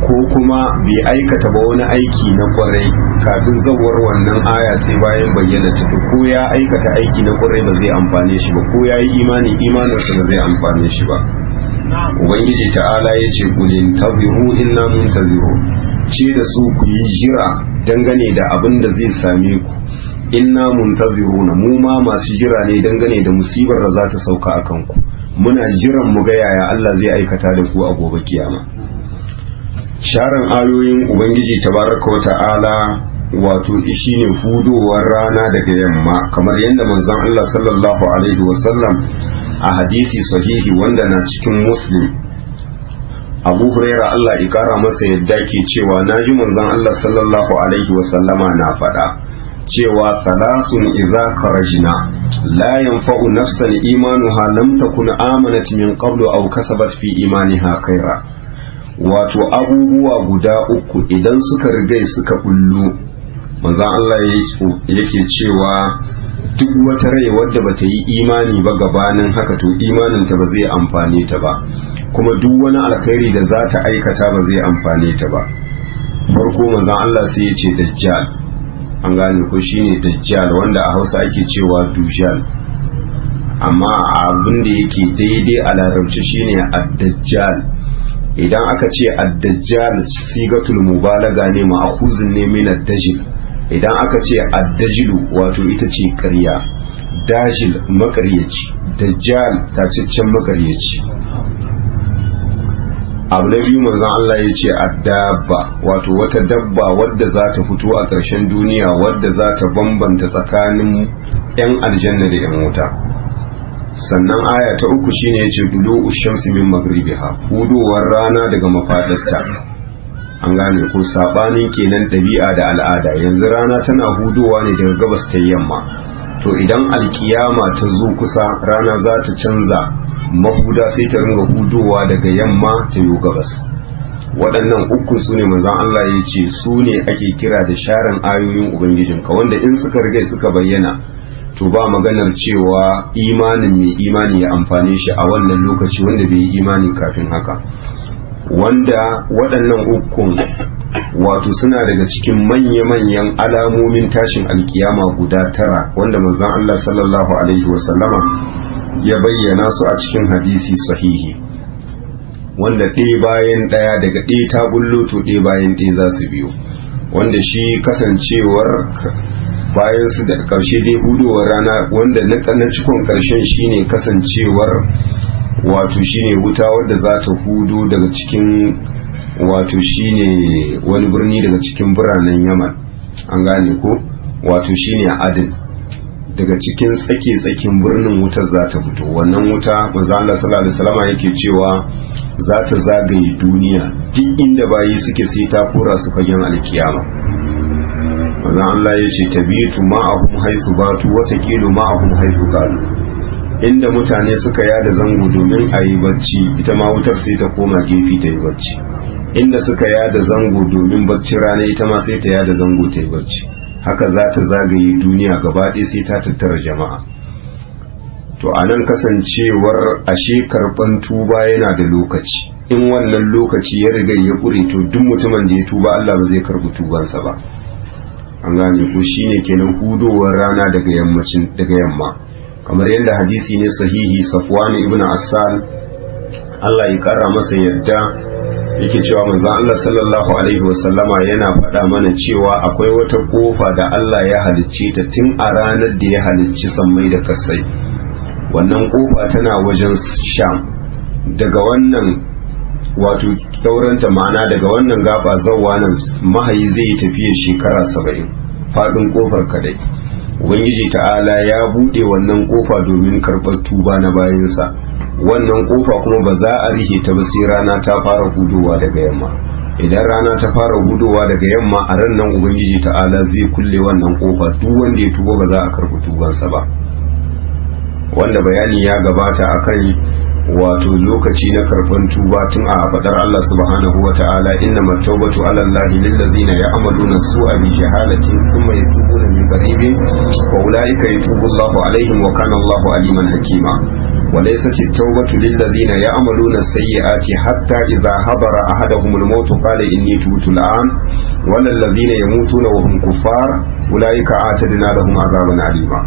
ko kuma bai aikata ba wani aiki na kwarai kafin zawar wannan aya sai bayan bayyana ciki, ko ya aikata aiki na kwarai ba zai amfane shi ba, ko ya yi imani imaninsa ba zai amfane shi ba. Ubangiji ta'ala ya ce kulin taziru inna muntaziru, ce da su ku yi jira dangane da abin da zai same ku, inna muntaziruna, mu ma masu jira ne dangane da musibar da za ta sauka a kanku, muna jiran mu ga yaya Allah zai aikata da ku a gobe kiyama. Sharan ayoyin ubangiji tabaraka wa ta'ala wato shine hudowar rana daga yamma, kamar yadda manzon Allah sallallahu alaihi wasallam a hadisi sahihi wanda na cikin Muslim, Abu Huraira Allah ya kara masa yadda ke cewa naji manzon Allah sallallahu alaihi wasallama na faɗa cewa salasun idza kharajna la yanfa'u nafsan imanuha lam takun amanat min qablu aw kasabat fi imaniha khaira. Wato abubuwa guda uku idan suka rigai suka bullo, manzon Allah yake cewa duk wata rai wadda bata yi imani ba gabanin haka, to imaninta ba zai amfane ta ba, kuma duk wani alkhairi da za ta aikata ba zai amfane ta ba. Farko manzon Allah sai ya ce dajjal, an gane ko shine dajjal wanda a Hausa ake cewa dujal, amma abin da yake daidai a larabci shine ad-dajjal. Idan aka ce ad-dajjal sigatul mubalaga ne, ma'khuzun ne min ad-dajil. Idan aka ce ad-dajilu wato ita ce ƙarya, dajil makaryaci, dajjal tacaccen makaryaci. Abu na biyu manzon Allah ya ce ad-dabba, wato wata dabba wadda za ta fito a ƙarshen duniya, wadda za ta bambanta tsakanin 'yan aljanna da 'yan wuta. Sannan aya ta uku shine yace dulu shamsi min magribiha, hudowar rana daga mafadarta. An gane ko sabanin kenan ɗabi'a da al'ada, yanzu rana tana hudowa ne daga gabas ta yamma, to idan alkiyama ta zo kusa rana za ta canza mahuda sai ta ringa hudowa daga yamma ta yi gabas. Waɗannan uku su ne manzon Allah ya ce su ne ake kira da sharan ayoyin ubangijinka, wanda in suka riga suka bayyana to ba maganar cewa imanin mai imani ya amfane shi a wannan lokaci wanda bai yi imani kafin haka. Wanda waɗannan ukun wato suna daga cikin manya-manyan alamomin tashin alkiyama guda tara, wanda manzon Allah sallallahu alaihi wasallama ya bayyana su a cikin hadisi sahihi, wanda ɗaya bayan ɗaya daga ɗaya ta bullo to ɗaya bayan ɗaya za su biyo, wanda shi kasancewar bayan su da ƙarshe dai hudowar rana, wanda na cikon ƙarshen shine kasancewar wato shine wuta wadda za ta hudu daga cikin wato shine wani birni daga cikin biranen Yaman, an gane ko wato shine Adin. daga cikin tsake-tsakin birnin wutar za ta fito. Wannan wuta manzo Allah sallallahu alaihi wasallam yake cewa za ta zagaye duniya duk inda bayi suke sai ta kora su fagen alkiyama. manzo Allah ya ce tabitu ma'ahum haisu batu wa taqilu ma'ahum haisu qalu. Inda mutane suka yada zango domin a yi bacci, ita ma wutar sai ta koma gefe ta yi bacci. Inda suka yada zango domin bacci rana, ita ma sai ta yada zango ta yi bacci. Haka za ta zagaye duniya gaba ɗaya sai ta tattara jama'a. To a nan kasancewar ashe karɓan tuba yana da lokaci, in wannan lokaci ya riga ya ƙure to duk mutumin da ya tuba Allah ba zai karɓi tubansa ba. An gane ko shine kenan hudowar rana daga yamma, kamar yadda hadisi ne sahihi Safwan ibn Assal Allah ya kara masa yadda yake cewa manzon Allah sallallahu alaihi wasallama yana faɗa mana cewa akwai wata kofa da Allah ya halicce ta tun a ranar da ya halicci sammai da kasai. Wannan kofa tana wajen Sham, daga wannan wato kyauranta, ma'ana daga wannan gaba zawwa nan mahayi zai yi tafiya shekara 70 faɗin kofar kadai. Ubangiji ta'ala ya buɗe wannan kofa domin karɓar tuba na bayansa. Wannan kofa kuma ba za a rihe ta ba sai rana ta fara hudowa daga yamma. Idan rana ta fara hudowa daga yamma, a ran nan Ubangiji ta'ala zai kulle wannan kofa, duk wanda ya tuba ba za a karɓi tubansa ba. Wanda bayani ya gabata akan wato lokaci na karban tuba tun a fadar Allah subhanahu wa ta'ala, innamat tawbatu 'ala Allahi lil ladzina ya'maluna su'a bi jahalatin thumma yatubuna min qaribin wa ulaika yatubu Allahu 'alaihim wa kana Allahu aliman hakima. wa laysat at-tawbatu lil ladzina ya'maluna as-sayyi'ati hatta idha hadara ahaduhum al-maut qala inni tubtu al-an wal ladzina yamutuna wa hum kuffar ulaika a'tadna lahum 'adaban alima.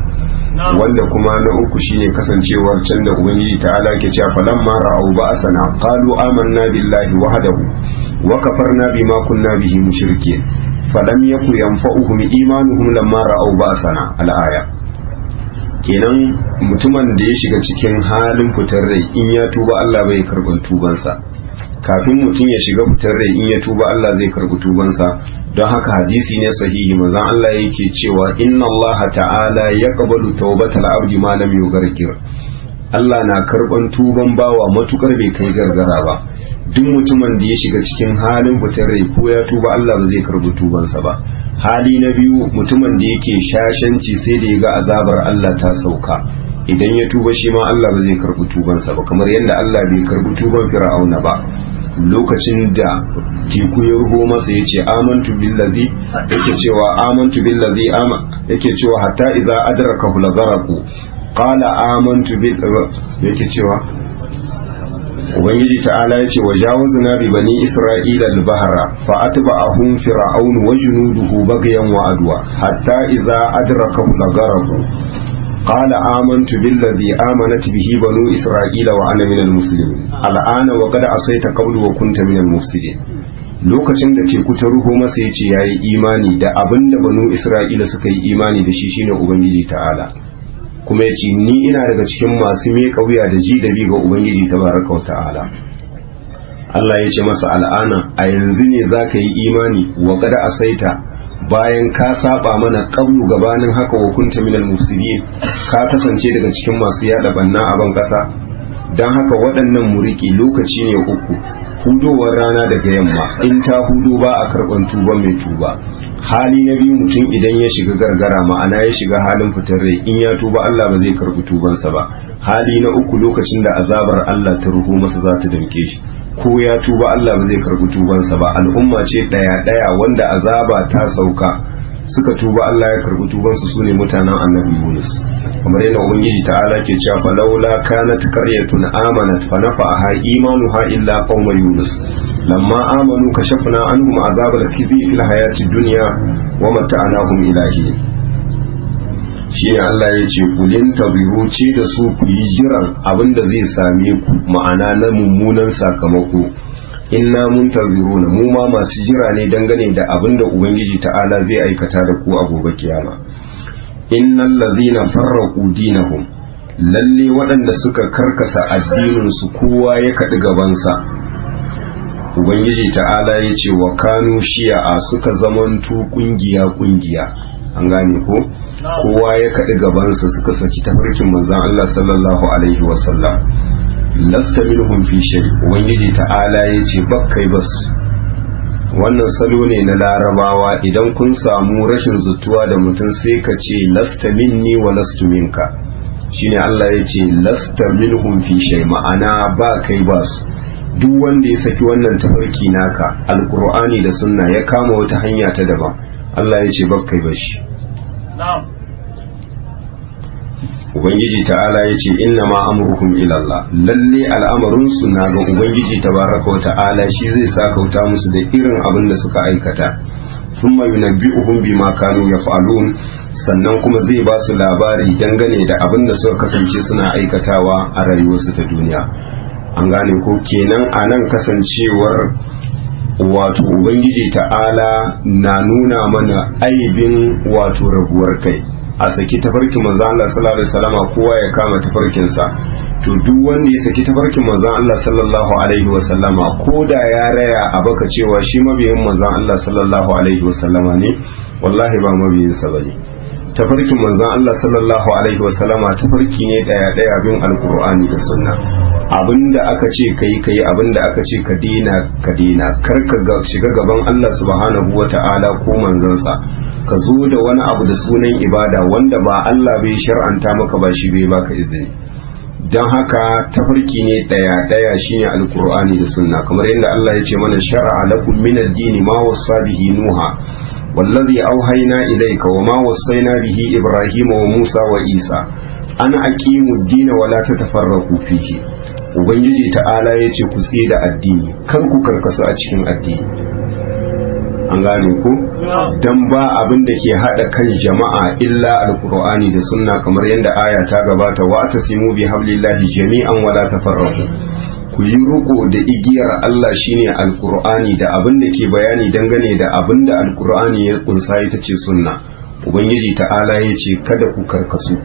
Wanda kuma na uku shine kasancewar can da ubangiji ta'ala ke cewa falamma ra'au ba'sana qalu amanna billahi wahdahu wa kafarna bima kunna bihi mushrikeen falam yaku yanfa'uhum imanuhum lamma ra'au ba'sana al-aya. Kenan mutumin da ya shiga cikin halin fitar rai, in ya tuba Allah bai karɓi tubansa. Kafin mutum ya shiga fitar rai, in ya tuba Allah zai karɓi tubansa. Don haka hadisi ne sahihi, manzon Allah yake cewa inna Allah ta'ala yaqbalu tawbatal abdi ma lam yughargir. Allah na karban tuban bawa matukar bai kai gargara ba. Duk mutumin da ya shiga cikin halin fitar rai, ko ya tuba Allah ba zai karbi tubansa ba. Hali na biyu, mutumin da yake shashanci sai da ya ga azabar Allah ta sauka, idan ya tuba shi ma Allah ba zai karbi tubansa ba, kamar yadda Allah bai karbi tuban Fir'auna ba. Lokacin da teku ya ruho masa ya ce amantu billazi, yake cewa amantu billazi yake cewa hatta idza adraka hulagaraku qala amantu bil, yake cewa ubangiji ta'ala yace wajawazna bi bani isra'ila al-bahra fa atba'ahum fir'aun wa junuduhu baghyan wa adwa hatta idza adraka hulagaraku قال آمنت بالذي آمنت به بنو إسرائيل وأنا من المسلمين الآن وقد عصيت قبل وكنت من المفسدين. lokacin da teku ta ruho masa ya ce ya yi imani da abin da banu Isra'ila suka yi imani da shi shine Ubangiji ta'ala, kuma ya ce ni ina daga cikin masu miƙa wuya da ji da bi ga Ubangiji tabaraka wa ta'ala. Allah ya ce masa al'ana a yanzu ne za ka yi imani wa kada asaita, bayan ka saba mana qablu gabanin haka wa kunta minal mufsidin, ka kasance daga cikin masu yada banna a ban kasa. Dan haka waɗannan muriki lokaci ne uku: hudowar rana daga yamma, in ta hudu ba a karɓan tuba mai tuba. Hali na biyu, mutum idan ya shiga gargara, ma'ana ya shiga halin fitar rai, in ya tuba Allah ba zai karɓi tubansa ba. Hali na uku, lokacin da azabar Allah ta ruho masa za ta damke shi, ko ya tuba Allah ba zai karbi tubansa ba. Al'umma ce daya wanda azaba ta sauka suka tuba Allah ya karbi tubansu, sune mutanen annabi Yunus. kamar yana ubangiji ta'ala ke cewa fa laula kanat qaryatun amanat fa nafa'aha imanuha illa qauma yunus lamma amanu kashafna anhum azabal khizi fil hayati dunya wa mata'nahum ilahi. shi ne Allah ya ce kulin tabiru ce da su ku yi jiran abinda zai same ku, ma'ana na mummunan sakamako. inna muntaziruna, mu ma masu jira ne dangane da abinda ubangiji ta'ala zai aikata da ku a gobe kiyama. innal ladhina farraqu dinahum, lalle waɗanda suka karkasa addinin su kowa ya kaɗi gabansa, ubangiji ta'ala ya ce wa kanu shi'a, suka zamanto kungiya an gane ko kowa ya kaɗi gabansa suka saki tafarkin manzon Allah sallallahu alaihi wasallam lasta minhum fi shay ubangiji ta'ala yace bakkai bas wannan salo ne na larabawa idan kun samu rashin zutuwa da mutum sai ka ce lasta minni wa lastu minka shine Allah yace lasta minhum fi shay ma'ana ba kai bas duk wanda ya saki wannan tafarki naka alqur'ani da sunna ya kama wata hanya ta daban Allah yace bakkai bashi na'am ubangiji ta'ala ya ce inna ma amruhum ila Allah lalle al'amarinsu na ga ubangiji tabaraka wa ta'ala shi zai sakauta musu da irin abin da suka aikata thumma yunabbi'uhum bima kanu yaf'alun sannan kuma zai ba su labari dangane da abin da suka kasance suna aikatawa a rayuwarsu ta duniya an gane ko kenan anan kasancewar wato ubangiji ta'ala na nuna mana aibin wato rabuwar kai a saki tafarkin manzon Allah sallallahu alaihi wasallama kowa ya kama tafarkin sa to duk wanda ya saki tafarkin manzon Allah sallallahu alaihi wasallama ko da ya raya a baka cewa shi mabiyin manzon Allah sallallahu alaihi wasallama ne wallahi ba mabiyin sa bane tafarkin manzon Allah sallallahu alaihi wasallama tafarki ne daya bin alqur'ani da sunna abinda aka ce kai abinda aka ce ka dina kar ka shiga gaban Allah subhanahu wata'ala ko manzon sa ka zo da wani abu da sunan ibada wanda ba Allah bai shar'anta maka ba shi bai baka izini don haka tafarki ne daya shine alqur'ani da sunna kamar yadda Allah ya ce mana shar'a lakum min ad-din ma wassa bihi nuha wallazi auhayna ilayka wa ma wassayna bihi ibrahima wa musa wa isa ana aqimu ad-din wa la tatafarraqu fihi ubangiji ta'ala ya ce ku tsaye da addini kar ku karkasu a cikin addini an gane ku dan ba abin da ke hada kan jama'a illa alqur'ani da sunna kamar yadda aya ta gabata wa atasimu bi hablillahi jami'an wala tafarraqu ku yi ruko da igiyar Allah shine alqur'ani da abin da ke bayani dangane da abin da alqur'ani ya kunsa ita ce sunna ubangiji ta'ala ya ce kada ku karkasu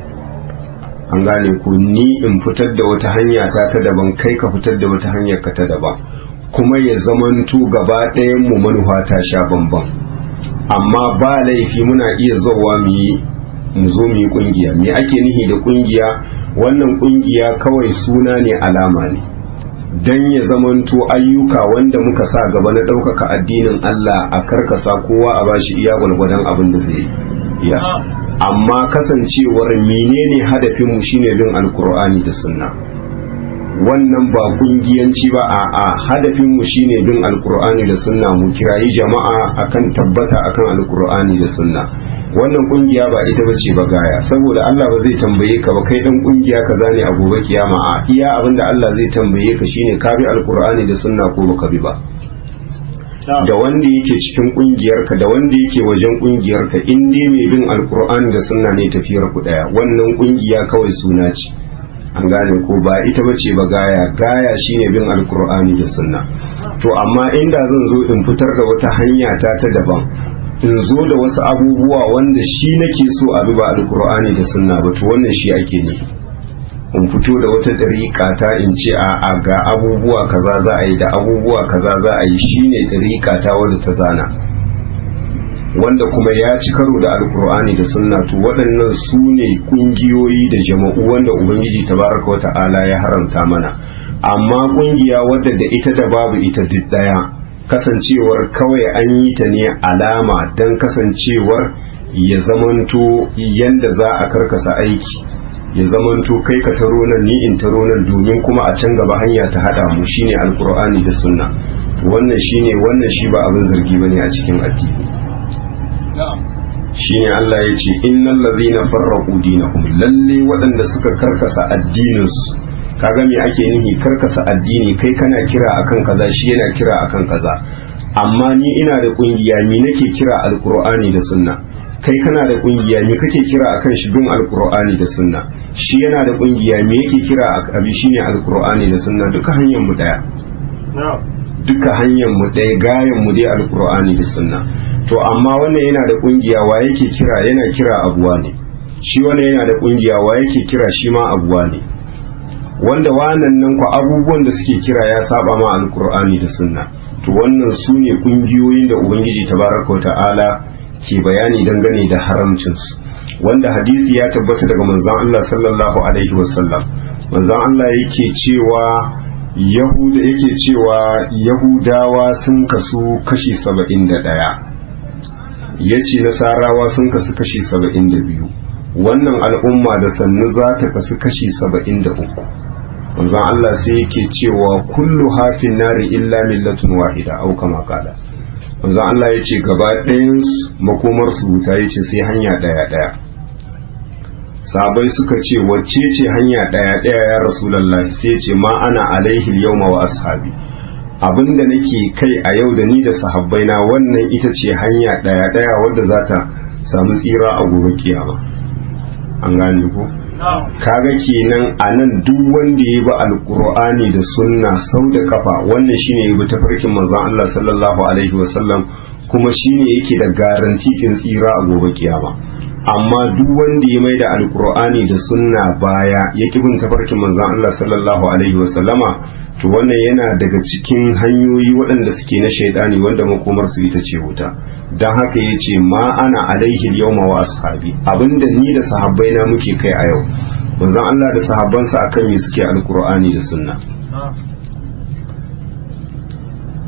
an gane ku ni in fitar da wata hanya ta daban kai ka fitar da wata hanyar ka ta daban kuma ya zamanto gaba ɗayan mu manufa ta sha bamban amma ba laifi muna iya zowa mu zo mu yi kungiya me ake nihi da kungiya wannan kungiya kawai suna ne alama ne dan ya zamanto ayyuka wanda muka sa gaba na ɗaukaka addinin Allah a karkasa kowa a bashi iya gwalgwadon abin da zai iya amma kasancewar menene hadafinmu shine bin alkur'ani da sunna wannan ba kungiyanci ba a hadafinmu shine bin alkur'ani da sunna mu kirayi jama'a akan tabbata akan alkur'ani da sunna wannan kungiya ba ita bace ba gaya saboda Allah ba zai tambaye ka ba kai dan kungiya kaza ne a gobe kiyama a iya abinda Allah zai tambaye ka shine ka bi alkur'ani da sunna ko baka bi ba da wanda yake cikin kungiyarka da wanda yake wajen kungiyarka in dai mai bin alkur'ani da sunna ne tafiyar ku daya wannan kungiya kawai suna ce an gane ko ba ita bace ba gaya shine bin alkur'ani da sunna to amma inda zan zo in fitar da wata hanya ta daban in zo da wasu abubuwa wanda shi nake so a bi ba alkur'ani da sunna ba to wannan shi ake ne in fito da wata dariƙa ta in ce a ga abubuwa kaza za a yi da abubuwa kaza za a yi shine dariƙa ta wadda ta zana wanda kuma ya ci karo da alkur'ani da sunna to waɗannan su ne ƙungiyoyi da jama'u wanda ubangiji tabaraka wata'ala ya haramta mana amma ƙungiya wadda da ita da babu ita duk ɗaya kasancewar kawai an yi ta ne alama don kasancewar ya zamanto yanda za a karkasa aiki ya zamanto kai ka taro nan ni in taro nan domin kuma a can gaba hanya ta haɗa mu shine alkur'ani da sunna wannan shi ba abin zargi bane a cikin addini shine Allah ya ce innal ladhina farraqu dinahum lalle waɗanda suka karkasa addininsu kaga me ake nihi karkasa addini kai kana kira akan kaza shi yana kira akan kaza amma ni ina da kungiya mi nake kira alqur'ani da sunna kai kana da kungiya mi kake kira akan shi bin alqur'ani da sunna shi yana da kungiya mi yake kira abi shine alqur'ani da sunna duka hanyar mu daya duka hanyar mu daya gayan mu dai alqur'ani da sunna to amma wannan yana da kungiya wa yake kira yana kira abuwa ne shi wannan yana da kungiya wa yake kira shi ma abuwa ne wanda wannan nan ku abubuwan da suke kira ya saba ma alkur'ani da sunna to wannan su ne kungiyoyin da ubangiji tabaraka ta'ala ke bayani dangane da haramcinsu, wanda hadisi ya tabbata daga manzon Allah sallallahu alaihi wasallam. Manzon Allah yake cewa Yahudawa sun kasu kashi 71, yace Nasarawa sun kasu kashi 72, wannan al'umma da sannu za ta kasu kashi 73. manzon Allah sai yake cewa kullu hafin nari illa millatun wahida au kama kala. manzon Allah yace gaba ɗayan makomar su wuta, yace sai hanya ɗaya. sahabbai suka ce wacce ce hanya ɗaya ya rasulullahi? sai yace ma ana alaihi yawma wa ashabi, abinda nake kai a yau da ni da sahabbai na, wannan ita ce hanya ɗaya wadda za ta samu tsira a gobe kiyama. an gane ko? kaga kenan a nan duk wanda ya bi alkur'ani da sunna sau da kafa, wannan shine ya bi tafarkin manzon Allah sallallahu alaihi wasallam, kuma shine yake da garanti kin tsira a gobe kiyama. amma duk wanda ya mai da alkur'ani da sunna baya ya ki bin tafarkin manzon Allah sallallahu alaihi wasallama, to wannan yana daga cikin hanyoyi waɗanda suke na shaidani, wanda makomar su ita ce wuta. don haka ya ce ma ana alaihi yawma wa ashabi, abinda ni da sahabbai na muke kai a yau. manzon Allah da sahabbansa akan me suke alkur'ani da sunna.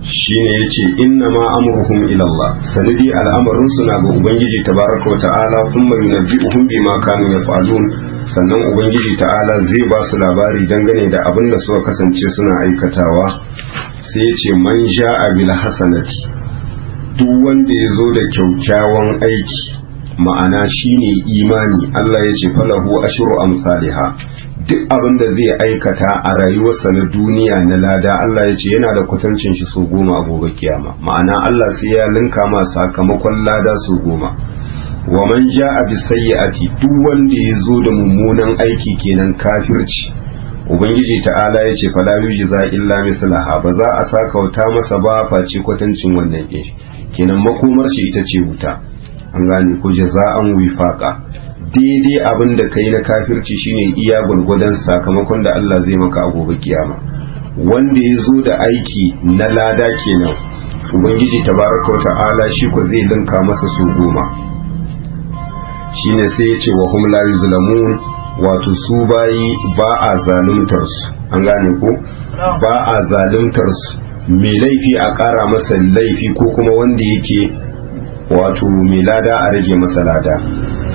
shine yace inna ma amruhum ila Allah, sanadi al'amarin su na ga ubangiji tabaraka wa ta'ala, thumma yunabbi'uhum bima kanu yaf'alun, sannan ubangiji ta'ala zai ba su labari dangane da abin da suka kasance suna aikatawa. sai yace man ja'a bil hasanati, duk wanda ya zo da kyaukyawan aiki, ma'ana shine imani, Allah ya ce falahu ashru amsalha, duk abin da zai aikata a rayuwarsa na duniya na lada, Allah ya ce yana da kwatancin shi so 10 a gobe kiyama, ma'ana Allah sai ya linka ma sakamakon lada so 10. wa man ja'a bis sayyi'ati, duk wanda ya zo da mummunan aiki kenan kafirci, ubangiji ta'ala ya ce fala yujza illa mislaha, ba za a sakauta masa ba face kwatancin wannan kenan makomar shi ita ce wuta. an gane ko jaza'an wifaqa, daidai abin da kai na kafirci shine iya gwargwadon sakamakon da Allah zai maka a gobe kiyama. wanda ya zo da aiki na lada kenan, ubangiji tabaraka wa ta'ala shi ko zai linka masa su 10. shine sai ya ce wa hum la yuzlamun, wato su bayi ba a zaluntar su. an gane ko ba a zaluntar su, mai laifi a ƙara masa laifi, ko kuma wanda yake wato mai lada a rage masa lada.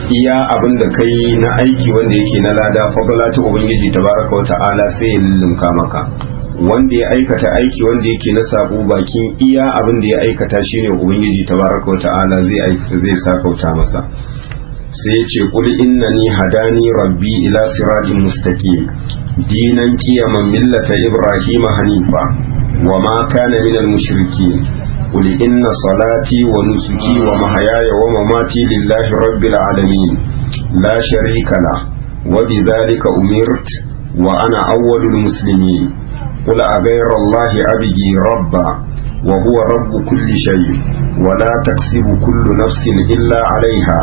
iya abin da kai na aiki wanda yake na lada, fadala ta ubangiji tabaraka wa ta'ala sai ya lullunka maka. wanda ya aikata aiki wanda yake na sabo, bakin iya abin da ya aikata shine ubangiji tabaraka wa ta'ala zai sakauta masa. sai ya ce qul innani hadani rabbi ila siratin mustaqim dinan qiyaman millata ibrahima hanifa wa ma kana minal mushrikin قل إن صلاتي ونسكي ومحياي ومماتي لله رب العالمين لا شريك له وبذلك أمرت وأنا أول المسلمين قل أغير الله أبغي ربا وهو رب كل شيء ولا تكسب كل نفس إلا عليها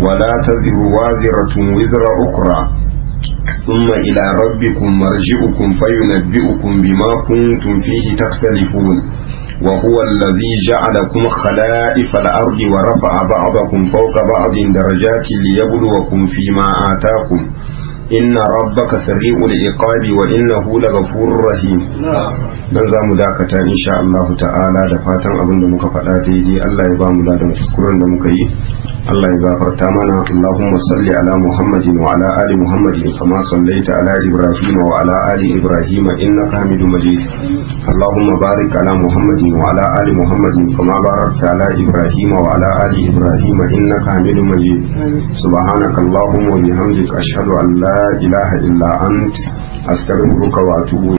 ولا تذر وازرة وزر أخرى ثم إلى ربكم مرجعكم فينبئكم بما كنتم فيه تختلفون وهو الذي جعلكم خلائف الأرض ورفع بعضكم فوق بعض درجات ليبلوكم فيما آتاكم إن ربك سريع العقاب وإنه لغفور رحيم. dan za mu dakata insha Allah ta'ala, da fatan abin da muka faɗa daidai Allah ya ba mu ladan kuskuren da muka yi, Allah ya gafarta mana. Allahumma salli ala Muhammadin wa ala ali Muhammadin kama sallaita ala Ibrahim wa ala ali Ibrahim innaka Hamidum Majid. Allahumma barik ala Muhammadin wa ala ali Muhammadin kama barakta ala Ibrahim wa ala ali Ibrahim innaka Hamidum Majid. Subhanaka Allahumma wa bihamdika ashhadu an la ilaha illa ant astaghfiruka wa atubu